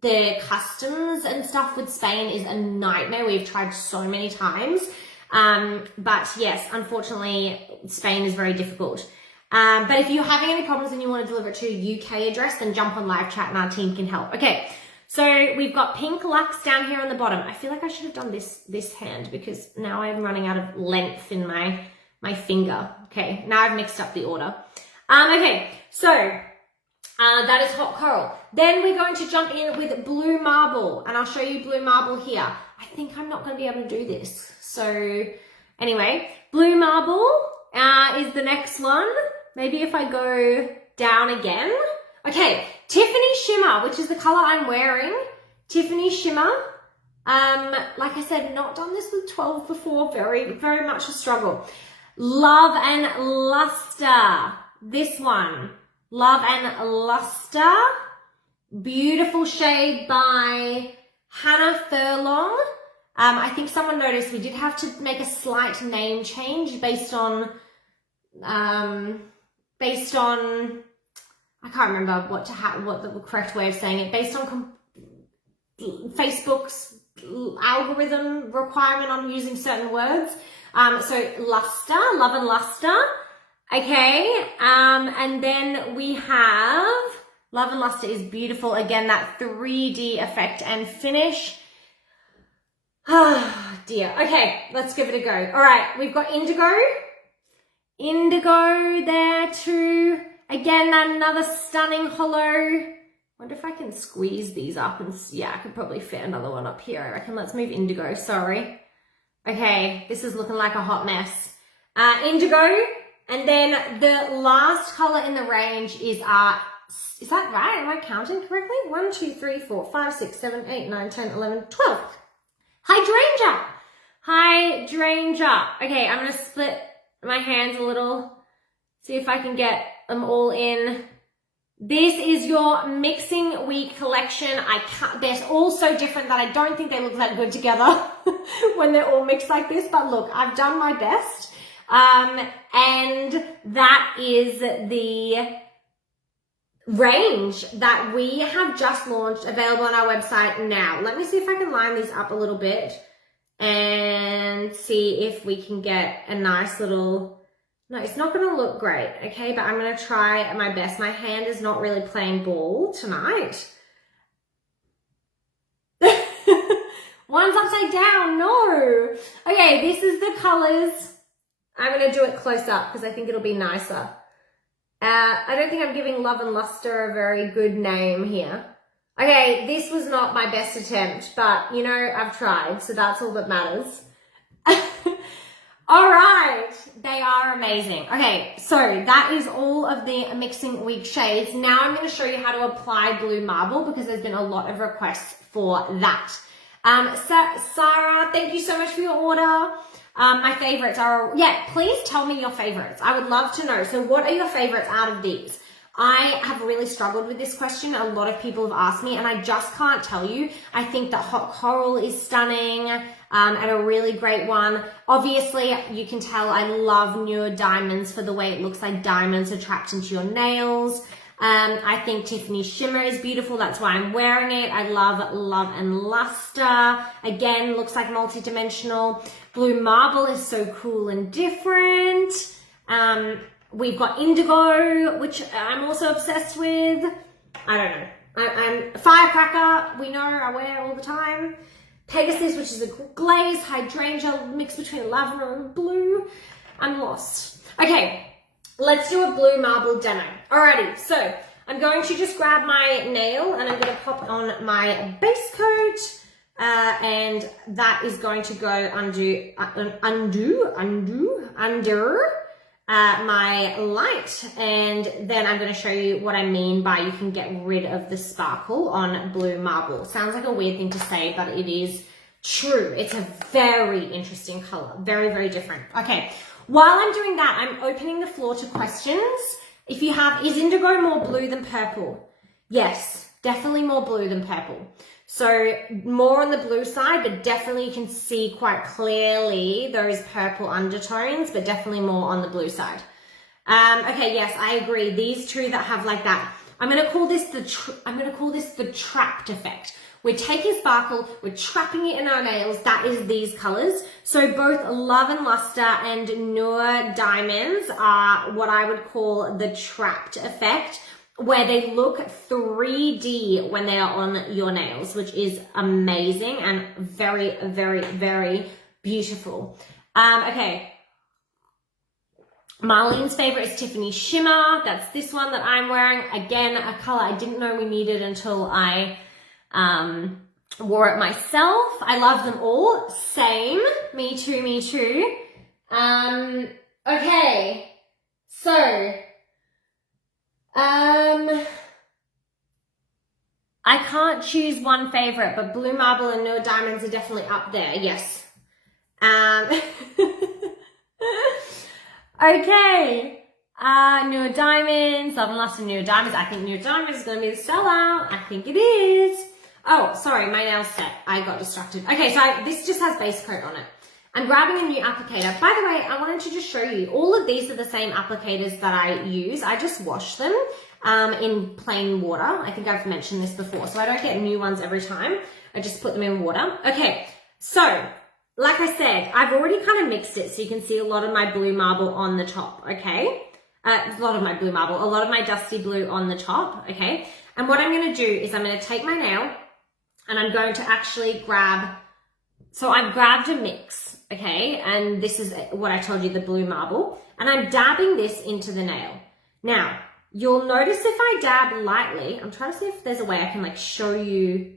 the customs and stuff with Spain is a nightmare. We've tried so many times. But yes, unfortunately, Spain is very difficult. But if you're having any problems and you want to deliver it to a UK address, then jump on live chat and our team can help. Okay. So we've got Pink Luxe down here on the bottom. I feel like I should have done this hand because now I'm running out of length in my finger. Okay, now I've mixed up the order. Okay, so that is hot coral. Then we're going to jump in with blue marble, and I'll show you blue marble here. I think I'm not going to be able to do this. So anyway, blue marble is the next one. Maybe if I go down again. Okay, Tiffany Shimmer, which is the color I'm wearing. Tiffany Shimmer. Like I said, not done this with 12 before. Very, very much a struggle. Love and Luster. This one. Love and Luster. Beautiful shade by Hannah Furlong. I think someone noticed we did have to make a slight name change based on I can't remember what the correct way of saying it, based on Facebook's algorithm requirement on using certain words. So luster, love and luster. Okay, and then we have love and luster is beautiful. Again, that 3D effect and finish. Oh dear. Okay, let's give it a go. All right, we've got indigo. Indigo there too. Again, another stunning hollow. Wonder if I can squeeze these up and yeah, I could probably fit another one up here. I reckon. Let's move indigo. Sorry. Okay, this is looking like a hot mess. Indigo, and then the last color in the range is that right? Am I counting correctly? 1, 2, 3, 4, 5, 6, 7, 8, 9, 10, 11, 12. Hydrangea. Hydrangea. Okay, I'm gonna split my hands a little. See if I can get them all in. This is your mixing week collection. They're all so different that I don't think they look that good together when they're all mixed like this. But look, I've done my best. And that is the range that we have just launched, available on our website now. Let me see if I can line these up a little bit and see if we can get a nice little... No, it's not going to look great, okay? But I'm going to try my best. My hand is not really playing ball tonight. One's upside down, no. Okay, this is the colors. I'm going to do it close up because I think it'll be nicer. I don't think I'm giving Love and Luster a very good name here. Okay, this was not my best attempt, but, you know, I've tried, so that's all that matters. All right, they are amazing. Okay, so that is all of the mixing week shades. Now I'm going to show you how to apply blue marble because there's been a lot of requests for that. Sarah, thank you so much for your order. My favorites are, yeah, please tell me your favorites. I would love to know. So what are your favorites out of these? I have really struggled with this question. A lot of people have asked me and I just can't tell you. I think that hot coral is stunning and a really great one. Obviously, you can tell I love Newer Diamonds for the way it looks like diamonds are trapped into your nails. I think Tiffany Shimmer is beautiful. That's why I'm wearing it. I love Love and Luster. Again, looks like multi-dimensional. Blue Marble is so cool and different. We've got Indigo, which I'm also obsessed with. I don't know. I'm Firecracker, we know I wear all the time. Pegasus, which is a glaze. Hydrangea, mix between lavender and blue. I'm lost. Okay, let's do a blue marble demo. Alrighty, so I'm going to just grab my nail and I'm going to pop on my base coat. And that is going to go under my light, and then I'm going to show you what I mean by you can get rid of the sparkle on blue marble. Sounds like a weird thing to say, but it is true. It's a very interesting color, very, very different. Okay, while I'm doing that, I'm opening the floor to questions. If you have, is indigo more blue than purple? Yes, definitely more blue than purple. So more on the blue side, but definitely you can see quite clearly those purple undertones, but definitely more on the blue side. Okay, yes, I agree. These two that have like that, I'm going to call this the trapped effect. We're taking sparkle, we're trapping it in our nails. That is these colors. So both Love and Luster and Newer Diamonds are what I would call the trapped effect, where they look 3D when they are on your nails, which is amazing and very, very, very beautiful. Okay. Marlene's favorite is Tiffany Shimmer. That's this one that I'm wearing. Again, a color I didn't know we needed until I wore it myself. I love them all. Same. Me too, me too. Okay. So... I can't choose one favorite, but Blue Marble and Newer Diamonds are definitely up there. Yes. Okay. Newer Diamonds, Love and Luster, Newer Diamonds. I think Newer Diamonds is going to be the sellout. I think it is. Oh, sorry, my nail's set. I got distracted. Okay, so this just has base coat on it. I'm grabbing a new applicator. By the way, I wanted to just show you, all of these are the same applicators that I use. I just wash them in plain water. I think I've mentioned this before, so I don't get new ones every time. I just put them in water. Okay, so like I said, I've already kind of mixed it, so you can see a lot of my blue marble on the top, okay? A lot of my dusty blue on the top, okay? And what I'm gonna do is I'm gonna take my nail and I'm going to actually so I've grabbed a mix, okay? And this is what I told you, the blue marble. And I'm dabbing this into the nail. Now, you'll notice if I dab lightly, I'm trying to see if there's a way I can like show you,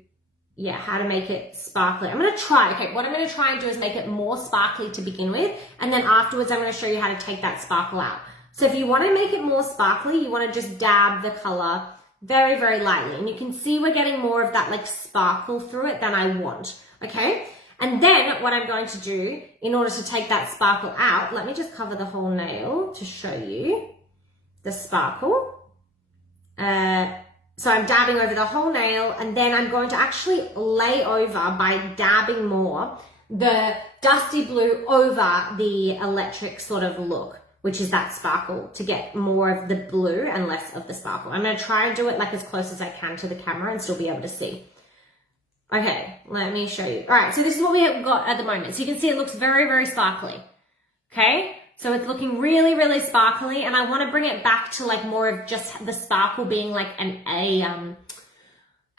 yeah, how to make it sparkly. I'm gonna try, okay, what I'm gonna try and do is make it more sparkly to begin with, and then afterwards I'm gonna show you how to take that sparkle out. So if you wanna make it more sparkly, you wanna just dab the color very, very lightly. And you can see we're getting more of that like sparkle through it than I want, okay? And then what I'm going to do in order to take that sparkle out, let me just cover the whole nail to show you the sparkle. So I'm dabbing over the whole nail, and then I'm going to actually lay over by dabbing more the dusty blue over the electric sort of look, which is that sparkle, to get more of the blue and less of the sparkle. I'm gonna try and do it like as close as I can to the camera and still be able to see. Okay, let me show you. All right, so this is what we have got at the moment. So you can see it looks very, very sparkly, okay? So it's looking really, really sparkly, and I wanna bring it back to like more of just the sparkle being like an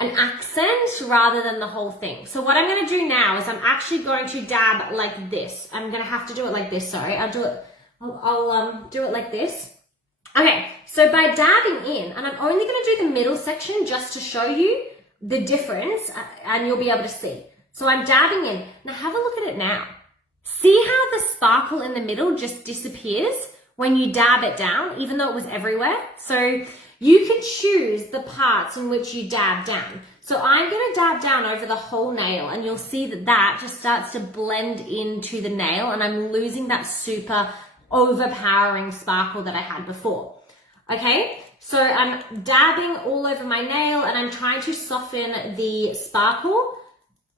accent rather than the whole thing. So what I'm gonna do now is I'm actually going to dab like this. I'm gonna have to do it like this, sorry. I'll do it like this. Okay, so by dabbing in, and I'm only gonna do the middle section just to show you the difference, and you'll be able to see. So I'm dabbing in. Now have a look at it now. See how the sparkle in the middle just disappears when you dab it down, even though it was everywhere? So you can choose the parts in which you dab down. So I'm gonna dab down over the whole nail, and you'll see that that just starts to blend into the nail, and I'm losing that super overpowering sparkle that I had before. Okay, so I'm dabbing all over my nail, and I'm trying to soften the sparkle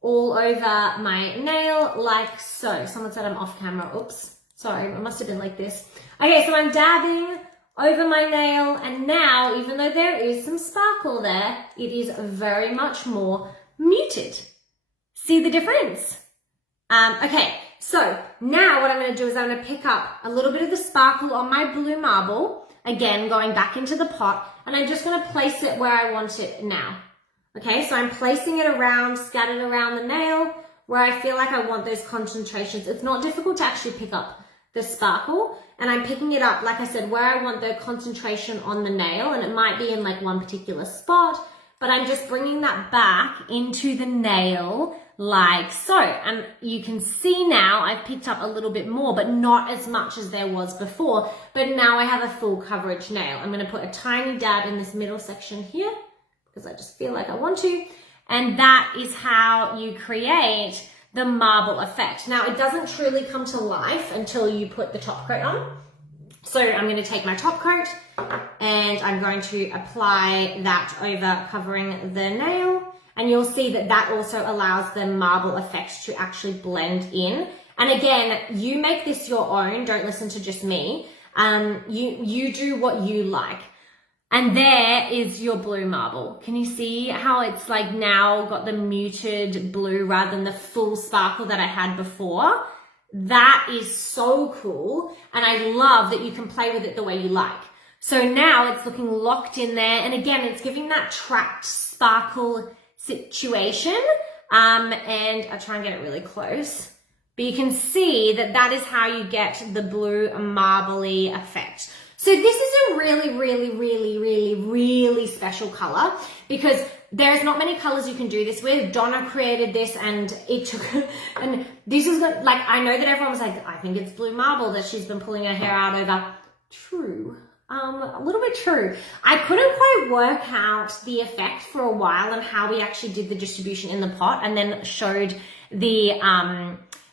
all over my nail like so. Someone said I'm off camera. Oops, sorry, it must have been like this. Okay, so I'm dabbing over my nail, and now, even though there is some sparkle there, it is very much more muted. See the difference? Okay, so now what I'm gonna do is I'm gonna pick up a little bit of the sparkle on my blue marble, again, going back into the pot, and I'm just gonna place it where I want it now. Okay, so I'm placing it around, scattered around the nail, where I feel like I want those concentrations. It's not difficult to actually pick up the sparkle, and I'm picking it up, like I said, where I want the concentration on the nail, and it might be in like one particular spot, but I'm just bringing that back into the nail like so. And you can see now I've picked up a little bit more, but not as much as there was before, but now I have a full coverage nail. I'm gonna put a tiny dab in this middle section here, because I just feel like I want to, and that is how you create the marble effect. Now, it doesn't truly come to life until you put the top coat on. So I'm going to take my top coat, and I'm going to apply that over covering the nail, and you'll see that that also allows the marble effect to actually blend in. And again, you make this your own, don't listen to just me. You do what you like. And there is your blue marble. Can you see how it's like now got the muted blue rather than the full sparkle that I had before? That is so cool. And I love that you can play with it the way you like. So now it's looking locked in there. And again, it's giving that trapped sparkle situation. And I'll try and get it really close. But you can see that that is how you get the blue marbly effect. So this is a really, really, really, really, really special color, because there's not many colors you can do this with. Donna created this, and it took, and this is like, I know that everyone was like, I think it's blue marble that she's been pulling her hair out over. True. A little bit true. I couldn't quite work out the effect for a while and how we actually did the distribution in the pot, and then showed the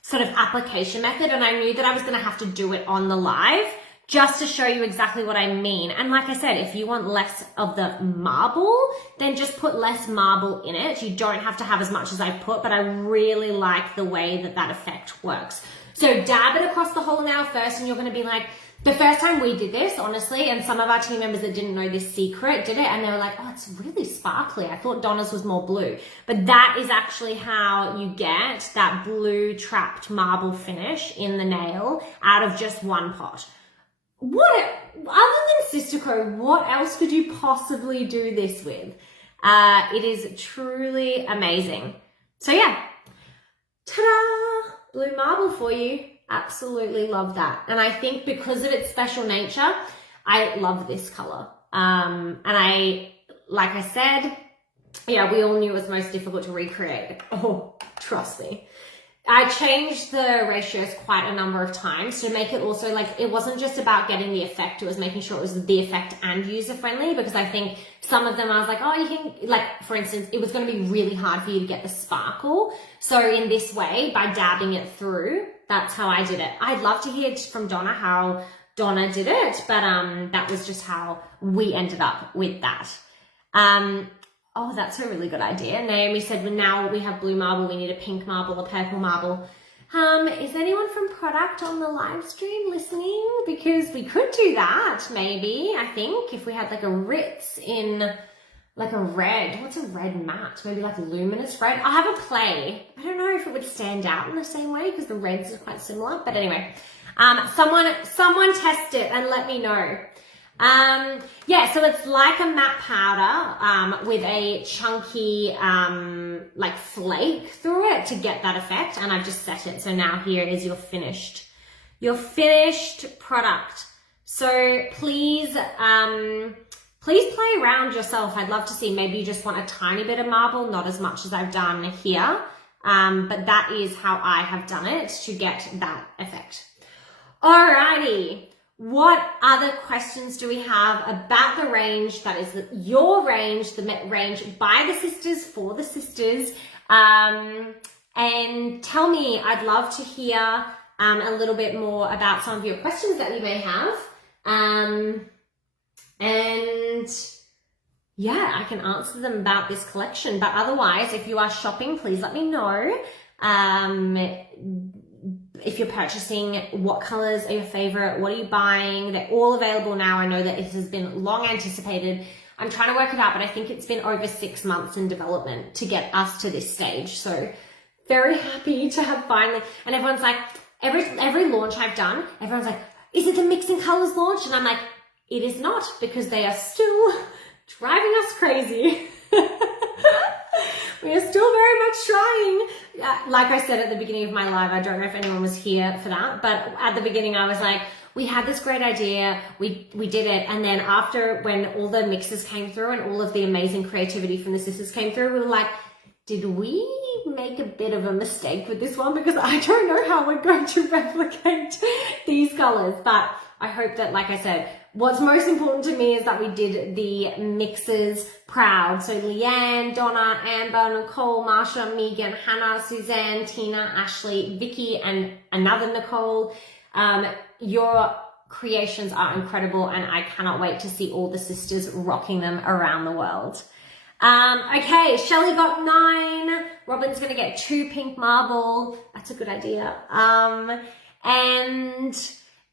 sort of application method. And I knew that I was going to have to do it on the live, just to show you exactly what I mean. And like I said, if you want less of the marble, then just put less marble in it. You don't have to have as much as I've put, but I really like the way that that effect works. So dab it across the whole nail first, and you're gonna be like, The first time we did this, honestly, and some of our team members that didn't know this secret did it, and they were like, oh, it's really sparkly. I thought Donna's was more blue. But that is actually how you get that blue trapped marble finish in the nail out of just one pot. Other than Sistaco, what else could you possibly do this with? It is truly amazing. So yeah, ta-da! Blue marble for you. Absolutely love that. And I think because of its special nature, I love this color. And like I said, yeah, we all knew it was most difficult to recreate. Oh, trust me. I changed the ratios quite a number of times to make it also like, it wasn't just about getting the effect, it was making sure it was the effect and user friendly, because I think some of them I was like, oh, you can, like, for instance, it was going to be really hard for you to get the sparkle. So in this way, by dabbing it through, that's how I did it. I'd love to hear from Donna how Donna did it, but that was just how we ended up with that. Oh, that's a really good idea. Naomi said, well, now we have blue marble, we need a pink marble, a purple marble. Is anyone from product on the live stream listening? Because we could do that, maybe, I think, if we had like a Ritz in like a red. What's a red matte? Maybe like a luminous red. I'll have a play. I don't know if it would stand out in the same way because the reds are quite similar. But anyway, someone test it and let me know. Yeah, so it's like a matte powder with a chunky like flake through it to get that effect, and I've just set it. So now here is your finished product. So please please play around yourself. I'd love to see, maybe you just want a tiny bit of marble, not as much as I've done here, but that is how I have done it to get that effect. Alrighty. What other questions do we have about the range? That is your range, the range by the sisters, for the sisters. And tell me, I'd love to hear a little bit more about some of your questions that you may have. And yeah, I can answer them about this collection. But otherwise, if you are shopping, please let me know. If you're purchasing, what colors are your favorite? What are you buying? They're all available now. I know that it has been long anticipated. I'm trying to work it out, but I think it's been over 6 months in development to get us to this stage. So very happy to have finally, and everyone's like, every launch I've done, everyone's like, is it the mixing colors launch? And I'm like, it is not, because they are still driving us crazy. We are still very much trying. Like I said at the beginning of my live, I don't know if anyone was here for that, but at the beginning I was like, we had this great idea, we did it, and then after, when all the mixes came through and all of the amazing creativity from the sisters came through, we were like, did we make a bit of a mistake with this one? Because I don't know how we're going to replicate these colors. But I hope that, like I said, what's most important to me is that we did the mixes proud. So Leanne, Donna, Amber, Nicole, Marsha, Megan, Hannah, Suzanne, Tina, Ashley, Vicky, and another Nicole. Your creations are incredible, and I cannot wait to see all the sisters rocking them around the world. Okay, Shelley got 9. Robin's gonna get 2 pink marble. That's a good idea. And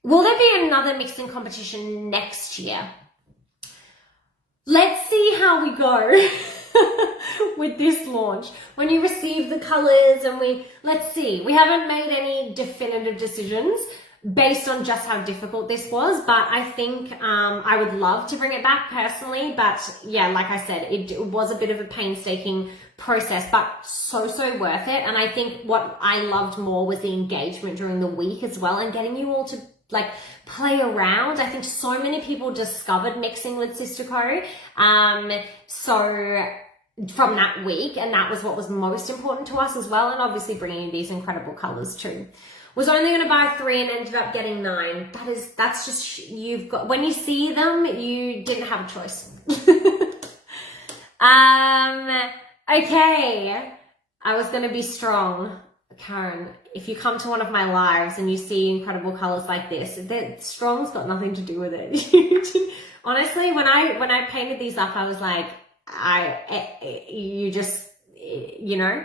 will there be another mixing competition next year? Let's see how we go with this launch. When you receive the colors and let's see. We haven't made any definitive decisions based on just how difficult this was, but I think I would love to bring it back personally. But yeah, like I said, it was a bit of a painstaking process, but so worth it. And I think what I loved more was the engagement during the week as well, and getting you all to like play around. I think so many people discovered mixing with Sistaco so from that week, and that was what was most important to us as well, and obviously bringing you these incredible colors too. Was only going to buy 3 and ended up getting 9. That's just, you've got, when you see them, you didn't have a choice. Okay, I was going to be strong. Karen, if you come to one of my lives and you see incredible colors like this, strong's got nothing to do with it. Honestly, when I painted these up, I was like, you know,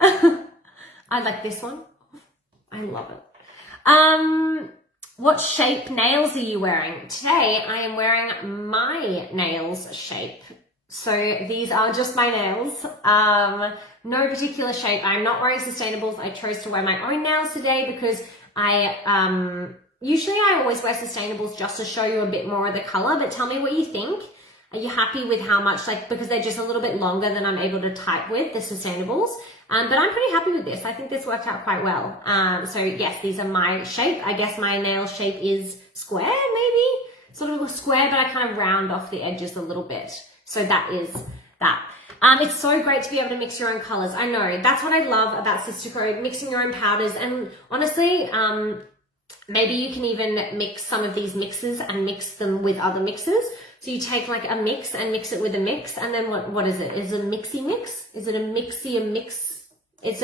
I like this one. I love it. What shape nails are you wearing? Today I am wearing my nails shape. So these are just my nails. No particular shape. I'm not wearing sustainables. I chose to wear my own nails today because usually I always wear sustainables just to show you a bit more of the color, but tell me what you think. Are you happy with how much, because they're just a little bit longer than I'm able to type with, the sustainables. But I'm pretty happy with this. I think this worked out quite well. So yes, these are my shape. I guess my nail shape is square, maybe? Sort of a square, but I kind of round off the edges a little bit. So that is that. It's so great to be able to mix your own colors. I know, that's what I love about Sistaco, mixing your own powders. And honestly, maybe you can even mix some of these mixes and mix them with other mixes. So you take like a mix and mix it with a mix, and then what is it? Is it a mixy mix? Is it a mix? It's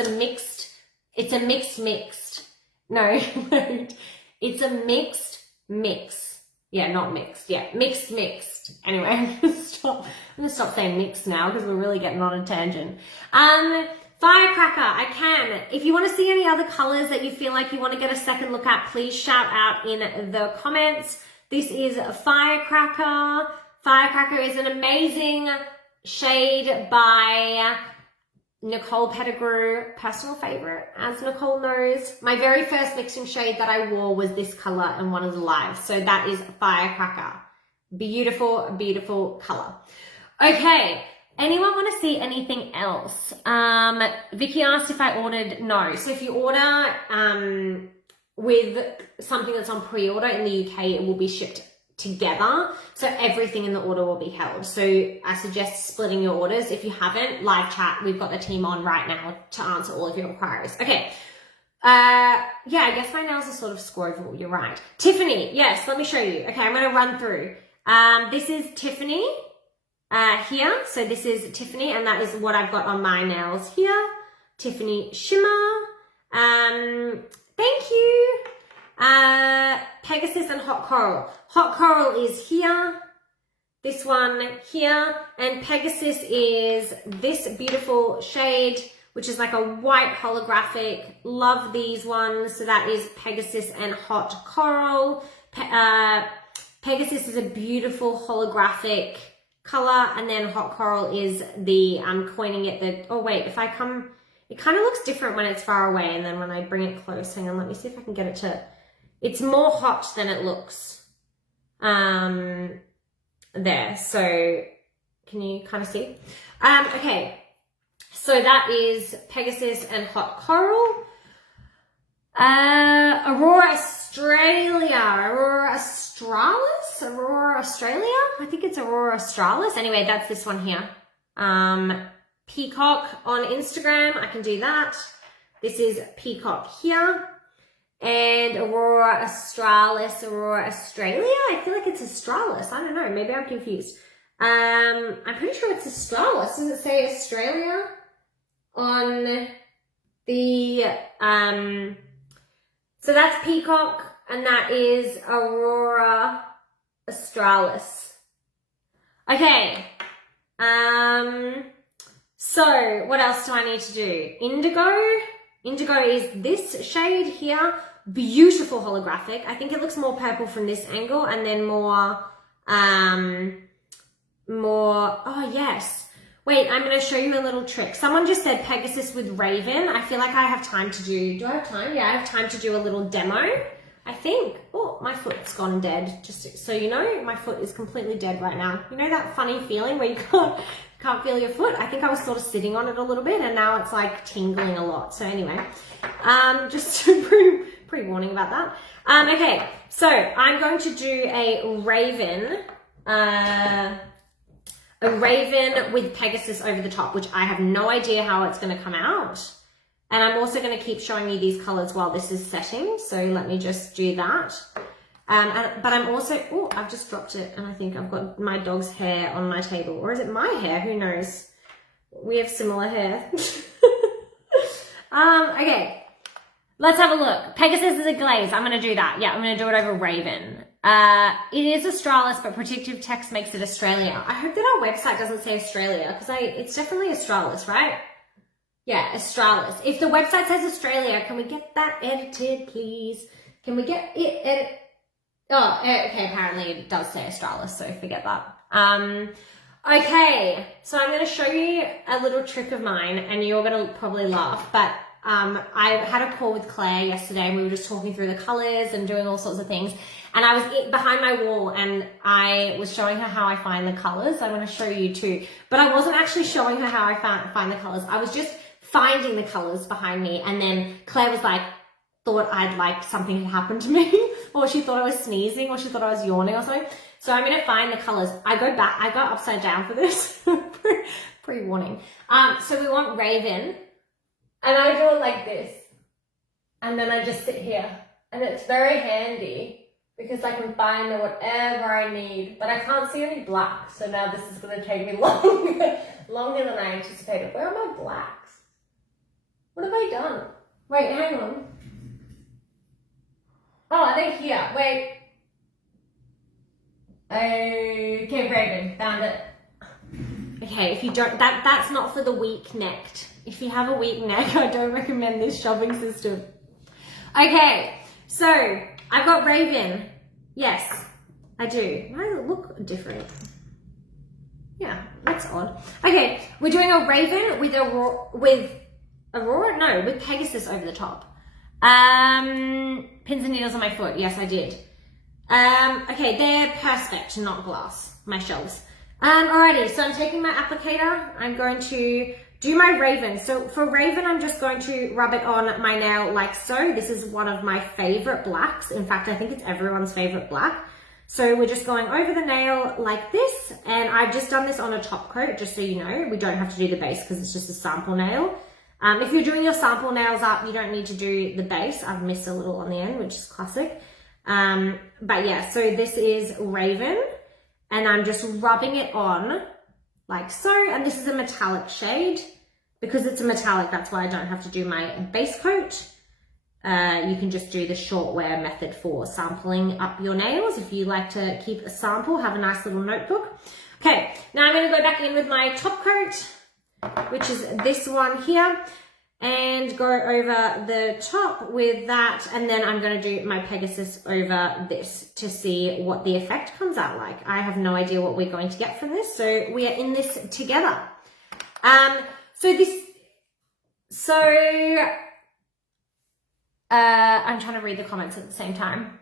a mixed. No, wait. It's a mixed mix. Yeah, not mixed. Yeah, mixed. Anyway, I'm gonna stop saying mixed now because we're really getting on a tangent. Firecracker, I can. If you want to see any other colors that you feel like you want to get a second look at, please shout out in the comments. This is Firecracker. Firecracker is an amazing shade by Nicole Pettigrew, personal favorite, as Nicole knows. My very first mixing shade that I wore was this color in one of the lives. So that is Firecracker. Beautiful, beautiful color. Okay. Anyone want to see anything else? Vicky asked if I ordered. No. So if you order with something that's on pre-order in the UK, it will be shipped together. So everything in the order will be held. So I suggest splitting your orders. If you haven't, live chat. We've got the team on right now to answer all of your inquiries. Okay. Yeah, I guess my nails are sort of squoval. You're right. Tiffany. Yes, let me show you. Okay, I'm going to run through. This is Tiffany. Here, so this is Tiffany, and that is what I've got on my nails here. Tiffany Shimmer, thank you. Pegasus and Hot Coral. Hot Coral is here, this one here, and Pegasus is this beautiful shade, which is like a white holographic. Love these ones. So that is Pegasus and Hot Coral. Pegasus is a beautiful holographic color, and then Hot Coral is the, I'm coining it the, oh wait, if I come, it kind of looks different when it's far away, and then when I bring it close, hang on, let me see if I can get it to, it's more hot than it looks. There, so can you kind of see? Okay, so that is Pegasus and Hot Coral. Aurora Australia. I think it's Aurora Australis. Anyway, that's this one here. Peacock on Instagram. I can do that. This is Peacock here. And Aurora Australis, Aurora Australia. I feel like it's Australis. I don't know. Maybe I'm confused. I'm pretty sure it's Australis. Does it say Australia on the, so that's Peacock, and that is Aurora Australis. Okay. So what else do I need to do? Indigo. Indigo is this shade here. Beautiful holographic. I think it looks more purple from this angle, and then more, oh yes. Wait, I'm going to show you a little trick. Someone just said Pegasus with Raven. I feel like I have time to do I have time? Yeah, I have time to do a little demo, I think. Oh, my foot's gone dead. Just so you know, my foot is completely dead right now. You know that funny feeling where you can't feel your foot? I think I was sort of sitting on it a little bit, and now it's like tingling a lot. So anyway, just pre-warning about that. Okay, so I'm going to do a raven with Pegasus over the top, which I have no idea how it's going to come out. And I'm also going to keep showing you these colors while this is setting. So let me just do that. But I'm also, oh, I've just dropped it, and I think I've got my dog's hair on my table. Or is it my hair? Who knows? We have similar hair. Okay, let's have a look. Pegasus is a glaze. I'm going to do that. Yeah, I'm going to do it over Raven. It is Australis, but Protective Text makes it Australia. I hope that our website doesn't say Australia, because it's definitely Australis, right? Yeah, Australis. If the website says Australia, can we get that edited, please? Can we get it? Oh, okay, apparently it does say Australis, so forget that. Okay, so I'm going to show you a little trick of mine, and you're going to probably laugh, but I had a call with Claire yesterday, and we were just talking through the colors and doing all sorts of things, and I was behind my wall, and I was showing her how I find the colors. I'm going to show you too, but I wasn't actually showing her how I find the colors. I was just finding the colors behind me, and then Claire was like, thought I'd like something had happened to me, or she thought I was sneezing, or she thought I was yawning or something. So I'm going to find the colors. I go upside down for this. Pre-warning. So we want Raven, and I do it like this, and then I just sit here, and it's very handy because I can find whatever I need, but I can't see any black, so now this is going to take me longer than I anticipated. Where are my blacks? What have I done? Wait, hang on. Oh, are they here? Wait. Okay, Raven, found it. Okay, if you don't, that's not for the weak-necked. If you have a weak neck, I don't recommend this shopping system. Okay, so I've got Raven. Yes, I do. I look different. Yeah, that's odd. Okay, we're doing a Raven with Aurora? No, with Pegasus over the top. Pins and needles on my foot. Yes, I did. Okay, they're perspex, not glass, my shelves. Alrighty, so I'm taking my applicator. I'm going to do my Raven. So for Raven, I'm just going to rub it on my nail like so. This is one of my favorite blacks. In fact, I think it's everyone's favorite black. So we're just going over the nail like this, and I've just done this on a top coat, just so you know. We don't have to do the base because it's just a sample nail. If you're doing your sample nails up, you don't need to do the base. I've missed a little on the end, which is classic. But yeah, so this is Raven, and I'm just rubbing it on like so. And this is a metallic shade. Because it's a metallic, that's why I don't have to do my base coat. You can just do the short wear method for sampling up your nails. If you like to keep a sample, have a nice little notebook. Okay, now I'm going to go back in with my top coat, which is this one here, and go over the top with that, and then I'm going to do my Pegasus over this to see what the effect comes out like. I have no idea what we're going to get from this, so we are in this together. I'm trying to read the comments at the same time.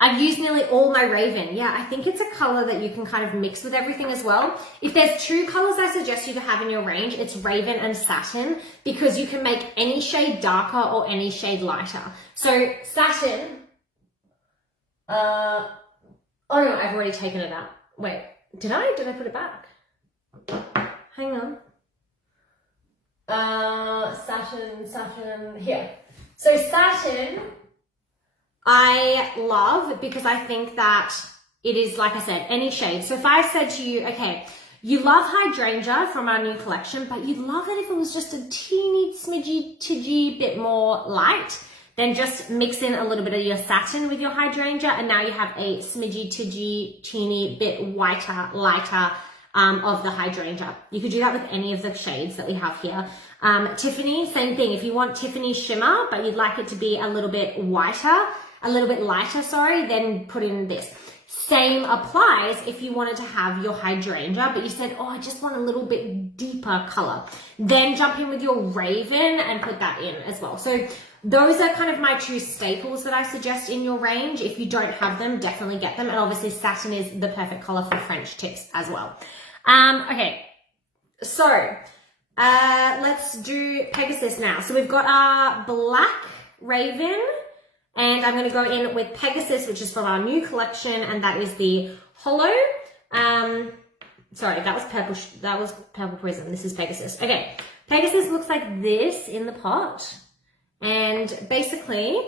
I've used nearly all my Raven. Yeah, I think it's a color that you can kind of mix with everything as well. If there's two colors I suggest you to have in your range, it's Raven and Satin, because you can make any shade darker or any shade lighter. So Satin, oh no, I've already taken it out. Wait, did I put it back? Hang on. Satin, here. So Satin, I love because I think that it is, like I said, any shade. So if I said to you, okay, you love Hydrangea from our new collection, but you'd love it if it was just a teeny smidgy bit more light, then just mix in a little bit of your Satin with your Hydrangea, and now you have a smidgy, teeny bit whiter, lighter of the Hydrangea. You could do that with any of the shades that we have here. Tiffany, same thing. If you want Tiffany shimmer, but you'd like it to be a little bit lighter, then put in this. Same applies if you wanted to have your Hydrangea, but you said, oh, I just want a little bit deeper color. Then jump in with your Raven and put that in as well. So those are kind of my two staples that I suggest in your range. If you don't have them, definitely get them. And obviously Satin is the perfect color for French tips as well. Okay, so let's do Pegasus now. So we've got our black Raven, and I'm going to go in with Pegasus, which is from our new collection, and that is the Holo. Sorry, that was Purple Prism. This is Pegasus. Okay, Pegasus looks like this in the pot, and basically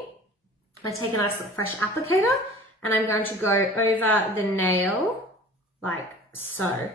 I take a nice fresh applicator, and I'm going to go over the nail like so.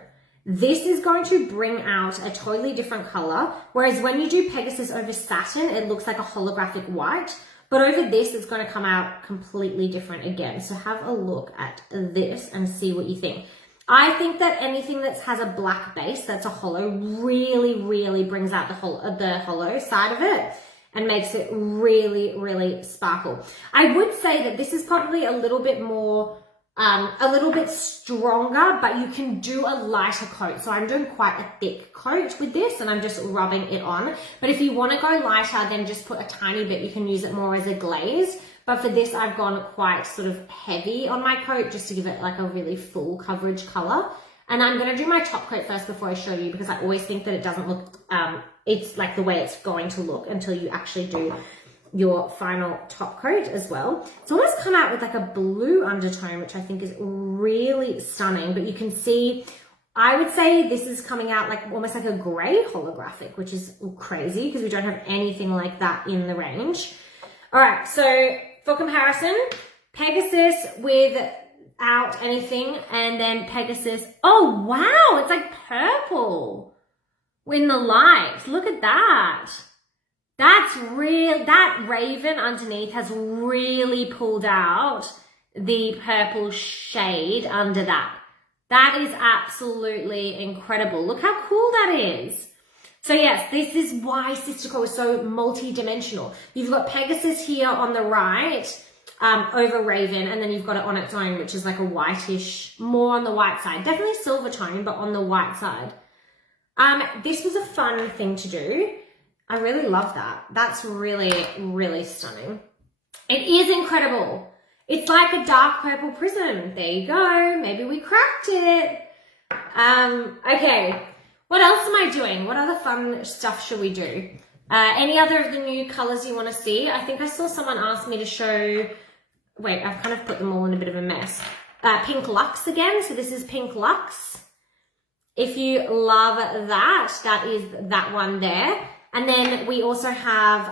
This is going to bring out a totally different color, whereas when you do Pegasus over Satin, it looks like a holographic white, but over this, it's going to come out completely different again. So have a look at this and see what you think. I think that anything that has a black base, that's a holo, really brings out the holo side of it. and makes it really, really sparkle. I would say that this is probably a little bit more, a little bit stronger, but you can do a lighter coat. So I'm doing quite a thick coat with this and I'm just rubbing it on. But if you want to go lighter, then just put a tiny bit. You can use it more as a glaze. But for this, I've gone quite sort of heavy on my coat just to give it like a really full coverage color. And I'm going to do my top coat first before I show you, because I always think that it doesn't look, it's like the way it's going to look until you actually do your final top coat as well. It's almost come out with like a blue undertone, which I think is really stunning, but you can see, I would say this is coming out like almost like a gray holographic, which is crazy because we don't have anything like that in the range. All right, so for comparison, Pegasus without anything, and then Pegasus, oh wow, it's like purple in the light. Look at that. That's real. That raven underneath has really pulled out the purple shade under that. That is absolutely incredible. Look how cool that is. So yes, this is why Sistaco is so multi-dimensional. You've got Pegasus here on the right, over Raven, and then you've got it on its own, which is like a whitish, more on the white side. Definitely silver tone, but on the white side. This was a fun thing to do. I really love that. That's really, really stunning. It is incredible. It's like a dark purple prism. There you go. Maybe we cracked it. Okay. What else am I doing? What other fun stuff should we do? Any other of the new colors you want to see? I think I saw someone ask me to show, wait, I've kind of put them all in a bit of a mess. Pink Luxe again. So this is Pink Luxe. If you love that, that is that one there. And then we also have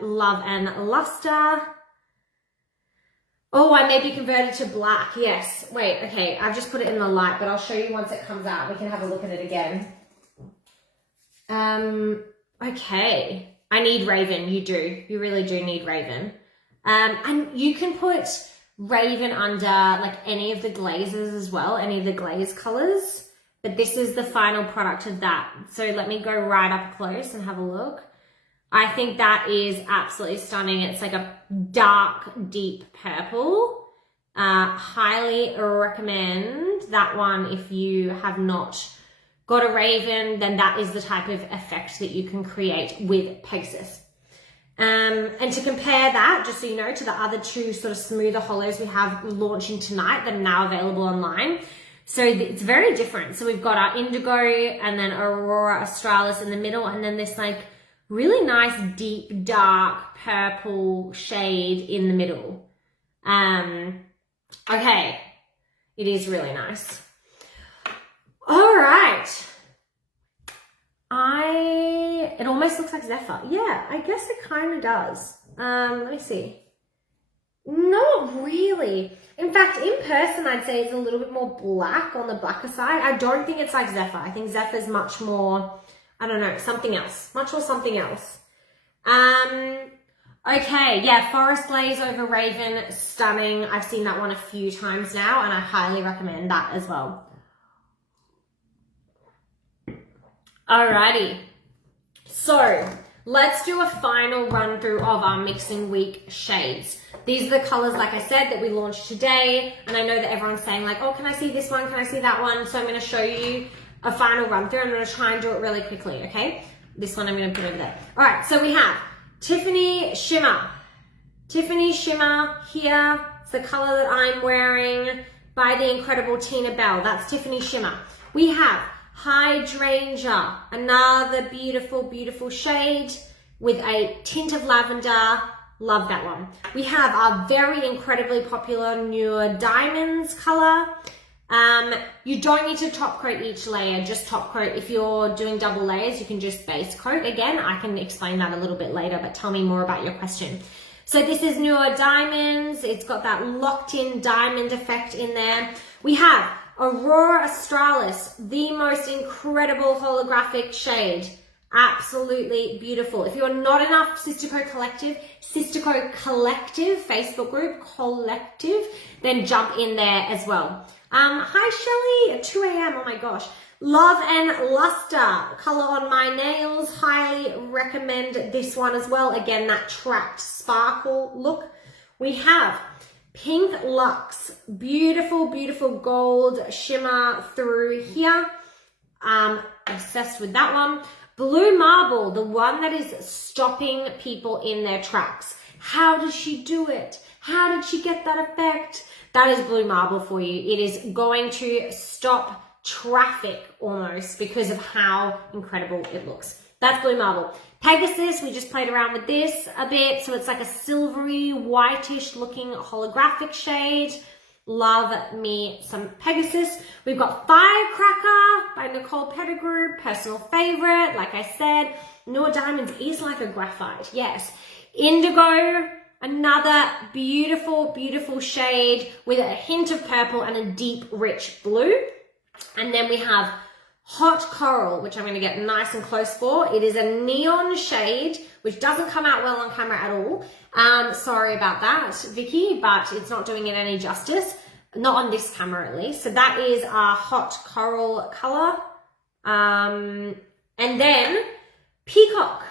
Love and Luster. Oh, I may be converted to black. Yes. Wait, okay. I've just put it in the light, but I'll show you once it comes out. We can have a look at it again. Okay. I need Raven. You do. You really do need Raven. And you can put Raven under like any of the glazes as well, any of the glaze colors. But this is the final product of that. So let me go right up close and have a look. I think that is absolutely stunning. It's like a dark, deep purple. Highly recommend that one if you have not got a Raven, then that is the type of effect that you can create with Pegasus. And to compare that, just so you know, to the other two sort of smoother hollows we have launching tonight that are now available online. So it's very different. So we've got our Indigo and then Aurora Australis in the middle, and then this like really nice deep dark purple shade in the middle. Okay, it is really nice. All right. It almost looks like Zephyr. Yeah, I guess it kind of does. Let me see. Not really. In fact, in person, I'd say it's a little bit more black on the blacker side. I don't think it's like Zephyr. I think Zephyr's much more, I don't know, something else. Much more something else. Okay, yeah, Forest Glaze over Raven, stunning. I've seen that one a few times now, and I highly recommend that as well. Alrighty. So, let's do a final run through of our Mixing Week shades. These are the colors, like I said, that we launched today. And I know that everyone's saying like, oh, can I see this one? Can I see that one? So I'm going to show you a final run through. I'm going to try and do it really quickly, okay? This one I'm going to put over there. All right, so we have Tiffany Shimmer. Tiffany Shimmer here. It's the color that I'm wearing by the incredible Tina Bell. That's Tiffany Shimmer. We have Hydrangea, another beautiful, beautiful shade with a tint of lavender. Love that one. We have our very incredibly popular Newer Diamonds color. You don't need to top coat each layer, just top coat. If you're doing double layers, you can just base coat. Again, I can explain that a little bit later, but tell me more about your question. So this is Newer Diamonds. It's got that locked in diamond effect in there. We have Aurora Australis, the most incredible holographic shade. Absolutely beautiful. If you're not in our Sistaco Collective Facebook group, Collective, then jump in there as well. Hi Shelley at 2 a.m. Oh my gosh. Love and Luster, color on my nails. Highly recommend this one as well. Again, that tracked sparkle look. We have Pink Luxe, beautiful, beautiful gold shimmer through here. Obsessed with that one. Blue Marble, the one that is stopping people in their tracks. How did she do it? How did she get that effect? That is Blue Marble for you. It is going to stop traffic almost because of how incredible it looks. That's Blue Marble. Pegasus, we just played around with this a bit. So it's like a silvery, whitish looking holographic shade. Love me some Pegasus. We've got Firecracker by Nicole Pettigrew, personal favorite. Like I said, Noor Diamonds is like a graphite. Yes. Indigo, another beautiful, beautiful shade with a hint of purple and a deep, rich blue. And then we have Hot Coral, which I'm going to get nice and close for. It is a neon shade, which doesn't come out well on camera at all. Sorry about that, Vicky, but it's not doing it any justice. Not on this camera, at least. So that is our Hot Coral color. And then Peacock.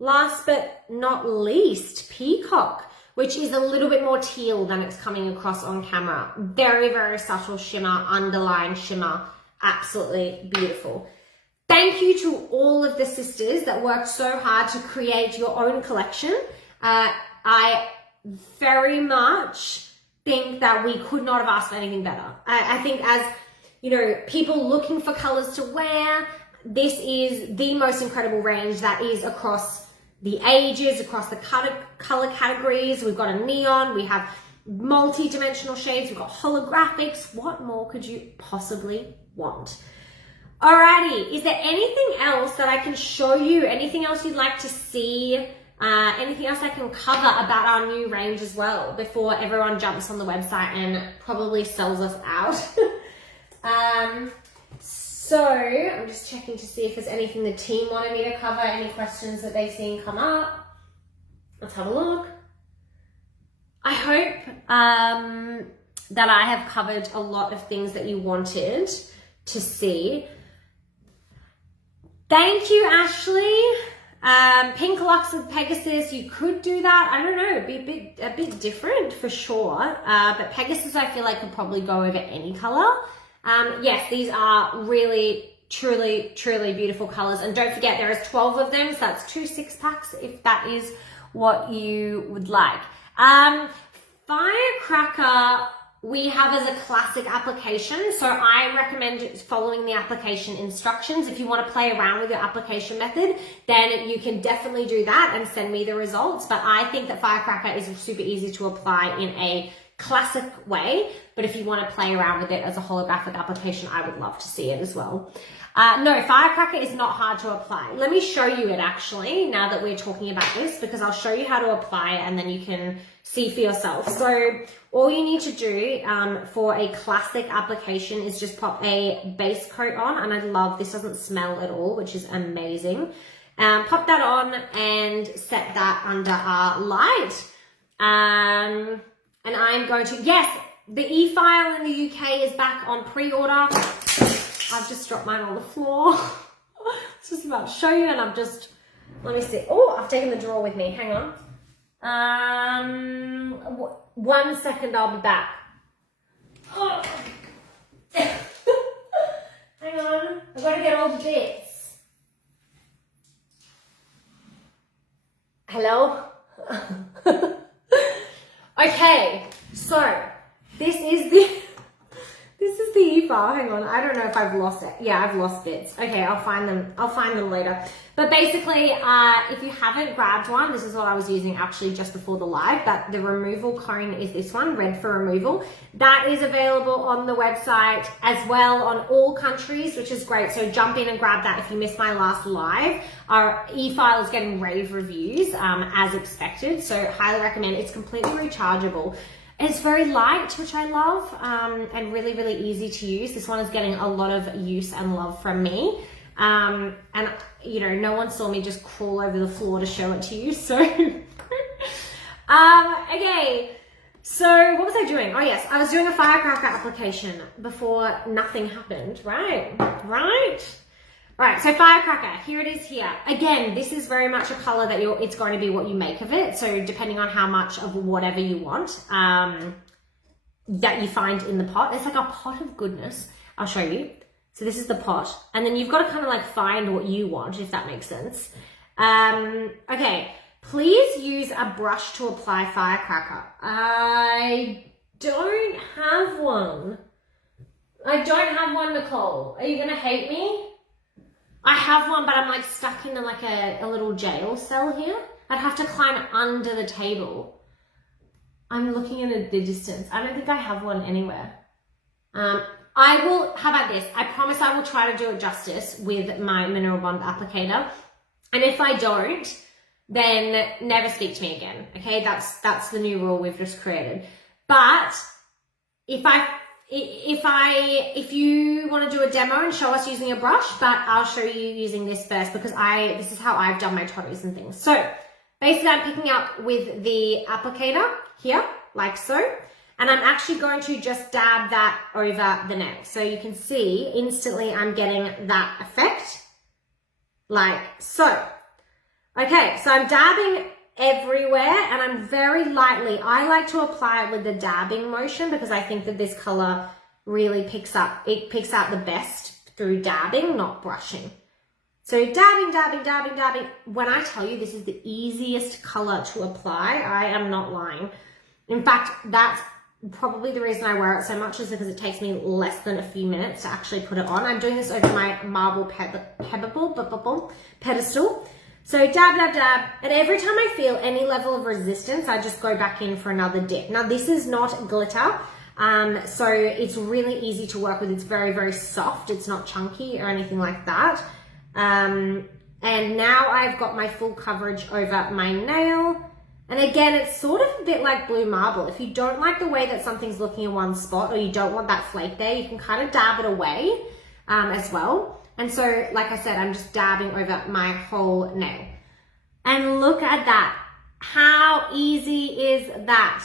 Last but not least, Peacock, which is a little bit more teal than it's coming across on camera. Very, very subtle shimmer, underline shimmer. Absolutely beautiful. Thank you to all of the sisters that worked so hard to create your own collection. I very much think that we could not have asked for anything better. I think as, you know, people looking for colors to wear, this is the most incredible range that is across the ages, across the color categories. We've got a neon, we have multi-dimensional shades, we've got holographics. What more could you possibly want? Alrighty, is there anything else that I can show you? Anything else you'd like to see? Anything else I can cover about our new range as well before everyone jumps on the website and probably sells us out? So I'm just checking to see if there's anything the team wanted me to cover, any questions that they've seen come up. Let's have a look. I hope that I have covered a lot of things that you wanted to see. Thank you, Ashley. Pink Luxe with Pegasus, you could do that. I don't know, it'd be a bit different for sure. But Pegasus, I feel like could probably go over any color. Yes, these are really, truly, truly beautiful colors. And don't forget, there is 12 of them, so that's 2 6-packs if that is what you would like. Firecracker, we have as a classic application. So I recommend following the application instructions. If you want to play around with your application method, then you can definitely do that and send me the results. But I think that Firecracker is super easy to apply in a classic way. But if you want to play around with it as a holographic application, I would love to see it as well. No, Firecracker is not hard to apply. Let me show you it actually, now that we're talking about this, because I'll show you how to apply it and then you can see for yourself. So all you need to do for a classic application is just pop a base coat on, and I love this, doesn't smell at all, which is amazing. Pop that on and set that under our light. And I'm going to, yes, the e-file in the UK is back on pre-order. I've just dropped mine on the floor. I was just about to show you, and I've just, let me see. Oh, I've taken the drawer with me. Hang on. 1 second, I'll be back. Oh. Hang on. I've got to get all the bits. Hello? Okay, so this is the e-file. Hang on, I don't know if I've lost it. Yeah, I've lost bits. Okay, I'll find them later. But basically, if you haven't grabbed one, this is what I was using actually just before the live, but the removal cone is this one, red for removal. That is available on the website as well on all countries, which is great. So jump in and grab that if you missed my last live. Our e-file is getting rave reviews as expected, so highly recommend. It's completely rechargeable. It's very light, which I love, and really, really easy to use. This one is getting a lot of use and love from me. And, you know, no one saw me just crawl over the floor to show it to you. So, okay, So what was I doing? Oh yes, I was doing a firecracker application before nothing happened, right? Right, so firecracker, here it is here. Again, this is very much a color that it's going to be what you make of it. So depending on how much of whatever you want that you find in the pot. It's like a pot of goodness. I'll show you. So this is the pot. And then you've got to kind of like find what you want, if that makes sense. Okay, please use a brush to apply firecracker. I don't have one. Nicole. Are you going to hate me? I have one, but I'm like stuck in like a little jail cell here. I'd have to climb under the table. I'm looking at the distance. I don't think I have one anywhere. I will, how about this? I promise I will try to do it justice with my mineral bond applicator. And if I don't, then never speak to me again. Okay, that's the new rule we've just created. But if you want to do a demo and show us using a brush, but I'll show you using this first because this is how I've done my totties and things. So basically I'm picking up with the applicator here, like so, and I'm actually going to just dab that over the nail. So you can see instantly I'm getting that effect, like so. Okay, so I'm dabbing everywhere and I'm very lightly, I like to apply it with the dabbing motion because I think that this color really picks out the best through dabbing, not brushing. So dabbing. When I tell you this is the easiest color to apply, I am not lying. In fact, that's probably the reason I wear it so much is because it takes me less than a few minutes to actually put it on. I'm doing this over my marble pedestal. So dab, and every time I feel any level of resistance, I just go back in for another dip. Now this is not glitter, so it's really easy to work with. It's very, very soft. It's not chunky or anything like that. And now I've got my full coverage over my nail. And again, it's sort of a bit like blue marble. If you don't like the way that something's looking in one spot or you don't want that flake there, you can kind of dab it away as well. And so, like I said, I'm just dabbing over my whole nail. And look at that. How easy is that?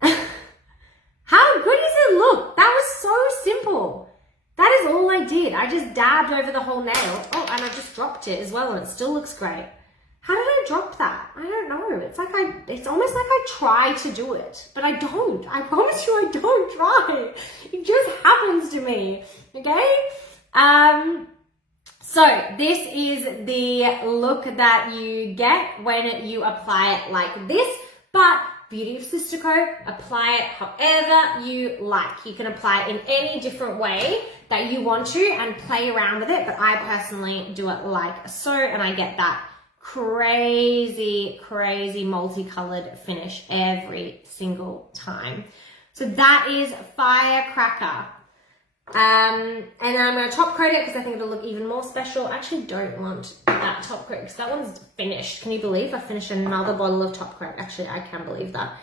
How good does it look? That was so simple. That is all I did. I just dabbed over the whole nail. Oh, and I just dropped it as well, and it still looks great. How did I drop that? I don't know. It's almost like I try to do it, but I don't. I promise you I don't try. It just happens to me, okay? So this is the look that you get when you apply it like this, but beauty of Sistaco, apply it however you like. You can apply it in any different way that you want to and play around with it, but I personally do it like so, and I get that crazy multicolored finish every single time. So that is firecracker. And then I'm going to top coat it because I think it'll look even more special. I actually don't want that top coat because that one's finished. Can you believe I finished another bottle of top coat? Actually, I can believe that.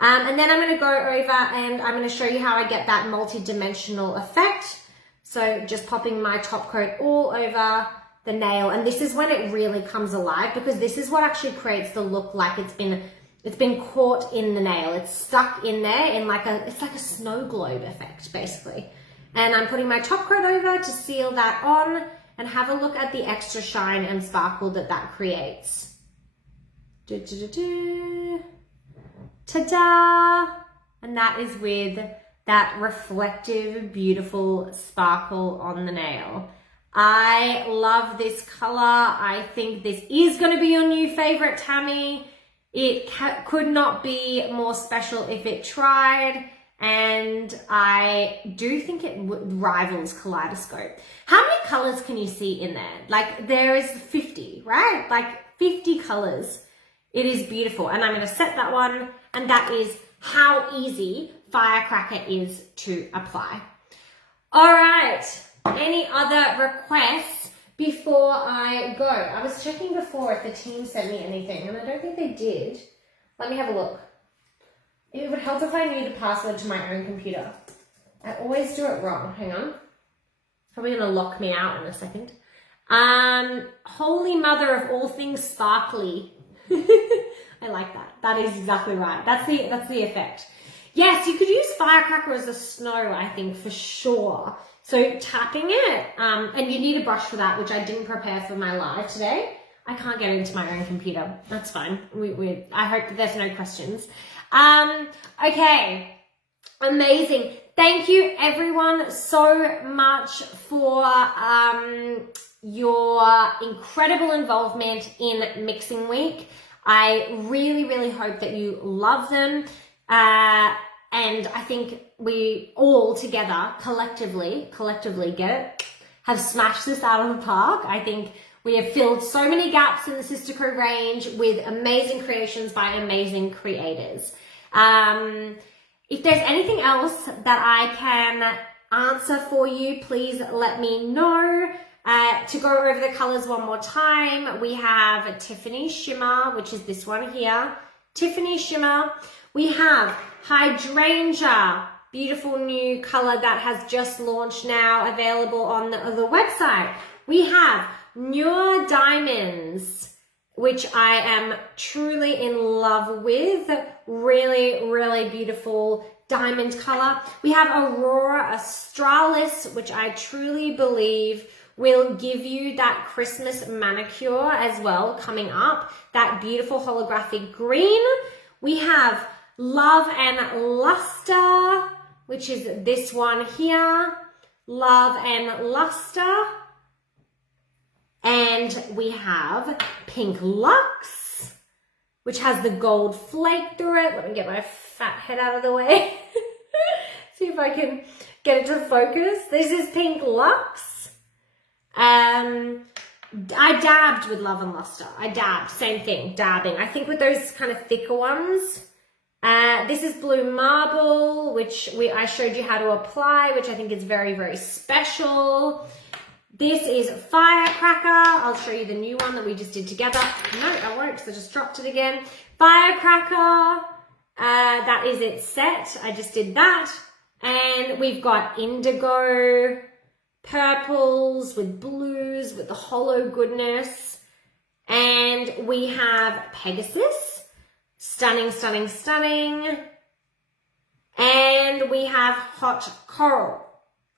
And then I'm going to go over and I'm going to show you how I get that multi-dimensional effect. So just popping my top coat all over the nail, and this is when it really comes alive because this is what actually creates the look like it's been caught in the nail. It's stuck in there in it's like a snow globe effect basically. And I'm putting my top coat over to seal that on and have a look at the extra shine and sparkle that creates. Ta-da! And that is with that reflective, beautiful sparkle on the nail. I love this color. I think this is going to be your new favorite, Tammy. It could not be more special if it tried. And I do think it rivals Kaleidoscope. How many colors can you see in there? Like there is 50, right? Like 50 colors. It is beautiful. And I'm going to set that one. And that is how easy firecracker is to apply. All right. Any other requests before I go? I was checking before if the team sent me anything and I don't think they did. Let me have a look. It would help if I knew the password to my own computer. I always do it wrong. Hang on. Probably going to lock me out in a second. Holy mother of all things sparkly. I like that. That is exactly right. That's the effect. Yes, you could use firecracker as a snow, I think, for sure. So tapping it, and you need a brush for that, which I didn't prepare for my live today. I can't get into my own computer. That's fine. I hope that there's no questions. Okay, amazing. Thank you everyone so much for your incredible involvement in Mixing Week. I really, really hope that you love them. And I think we all together, collectively get it, have smashed this out of the park. I think we have filled so many gaps in the Sistaco range with amazing creations by amazing creators. If there's anything else that I can answer for you, please let me know. To go over the colors one more time, we have Tiffany Shimmer, which is this one here. Tiffany Shimmer. We have Hydrangea, beautiful new color that has just launched now, available on the website. We have Newer Diamonds, which I am truly in love with. Really, really beautiful diamond color. We have Aurora Australis, which I truly believe will give you that Christmas manicure as well coming up. That beautiful holographic green. We have Love and Luster, which is this one here. Love and Luster. And we have Pink Luxe, which has the gold flake through it. Let me get my fat head out of the way. See if I can get it to focus. This is Pink Luxe. I dabbed with Love and Luster. I dabbed, same thing, dabbing. I think with those kind of thicker ones. This is Blue Marble, which I showed you how to apply, which I think is very, very special. This is Firecracker. I'll show you the new one that we just did together. No, I won't, because I just dropped it again. Firecracker. That is its set. I just did that. And we've got indigo, purples with blues, with the hollow goodness. And we have Pegasus. Stunning, stunning, stunning. And we have Hot Coral.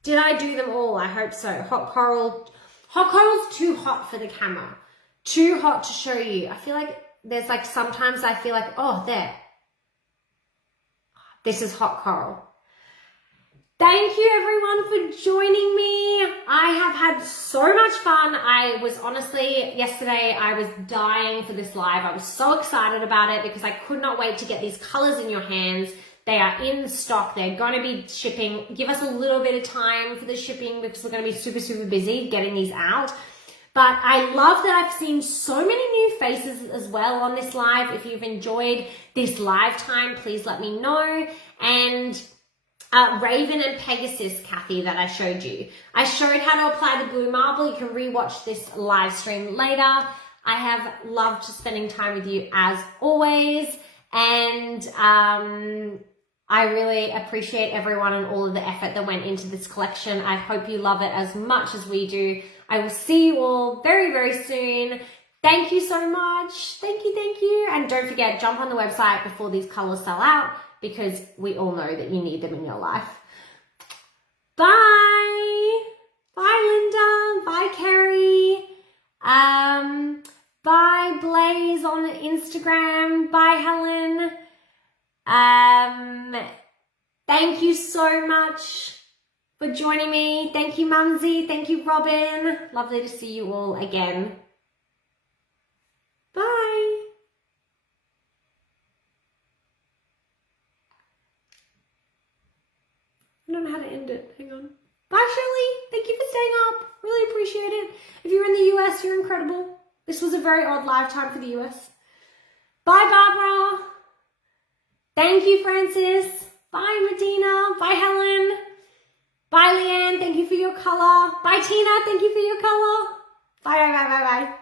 Did I do them all? I hope so. Hot Coral. Hot Coral's too hot for the camera. Too hot to show you. I feel like there's like, sometimes I feel like, oh, there. This is Hot Coral. Thank you everyone for joining me. I have had so much fun. I was honestly, yesterday I was dying for this live. I was so excited about it because I could not wait to get these colors in your hands. They are in stock. They're going to be shipping. Give us a little bit of time for the shipping because we're going to be super, super busy getting these out. But I love that I've seen so many new faces as well on this live. If you've enjoyed this live time, please let me know. And Raven and Pegasus, Kathy, that I showed you. I showed how to apply the Blue Marble. You can rewatch this live stream later. I have loved spending time with you as always. And I really appreciate everyone and all of the effort that went into this collection. I hope you love it as much as we do. I will see you all very, very soon. Thank you so much. Thank you, thank you. And don't forget, jump on the website before these colors sell out, because we all know that you need them in your life. Bye. Bye, Linda. Bye, Kerry. Bye, Blaze on Instagram. Bye, Helen. Thank you so much for joining me. Thank you, Mumsy. Thank you, Robin. Lovely to see you all again. Bye. I don't know how to end it. Hang on. Bye, Shirley. Thank you for staying up. Really appreciate it. If you're in the US, you're incredible. This was a very odd live time for the US. Bye, Barbara. Thank you, Francis. Bye, Medina. Bye, Helen. Bye, Leanne. Thank you for your color. Bye, Tina. Thank you for your color. Bye, bye, bye, bye, bye.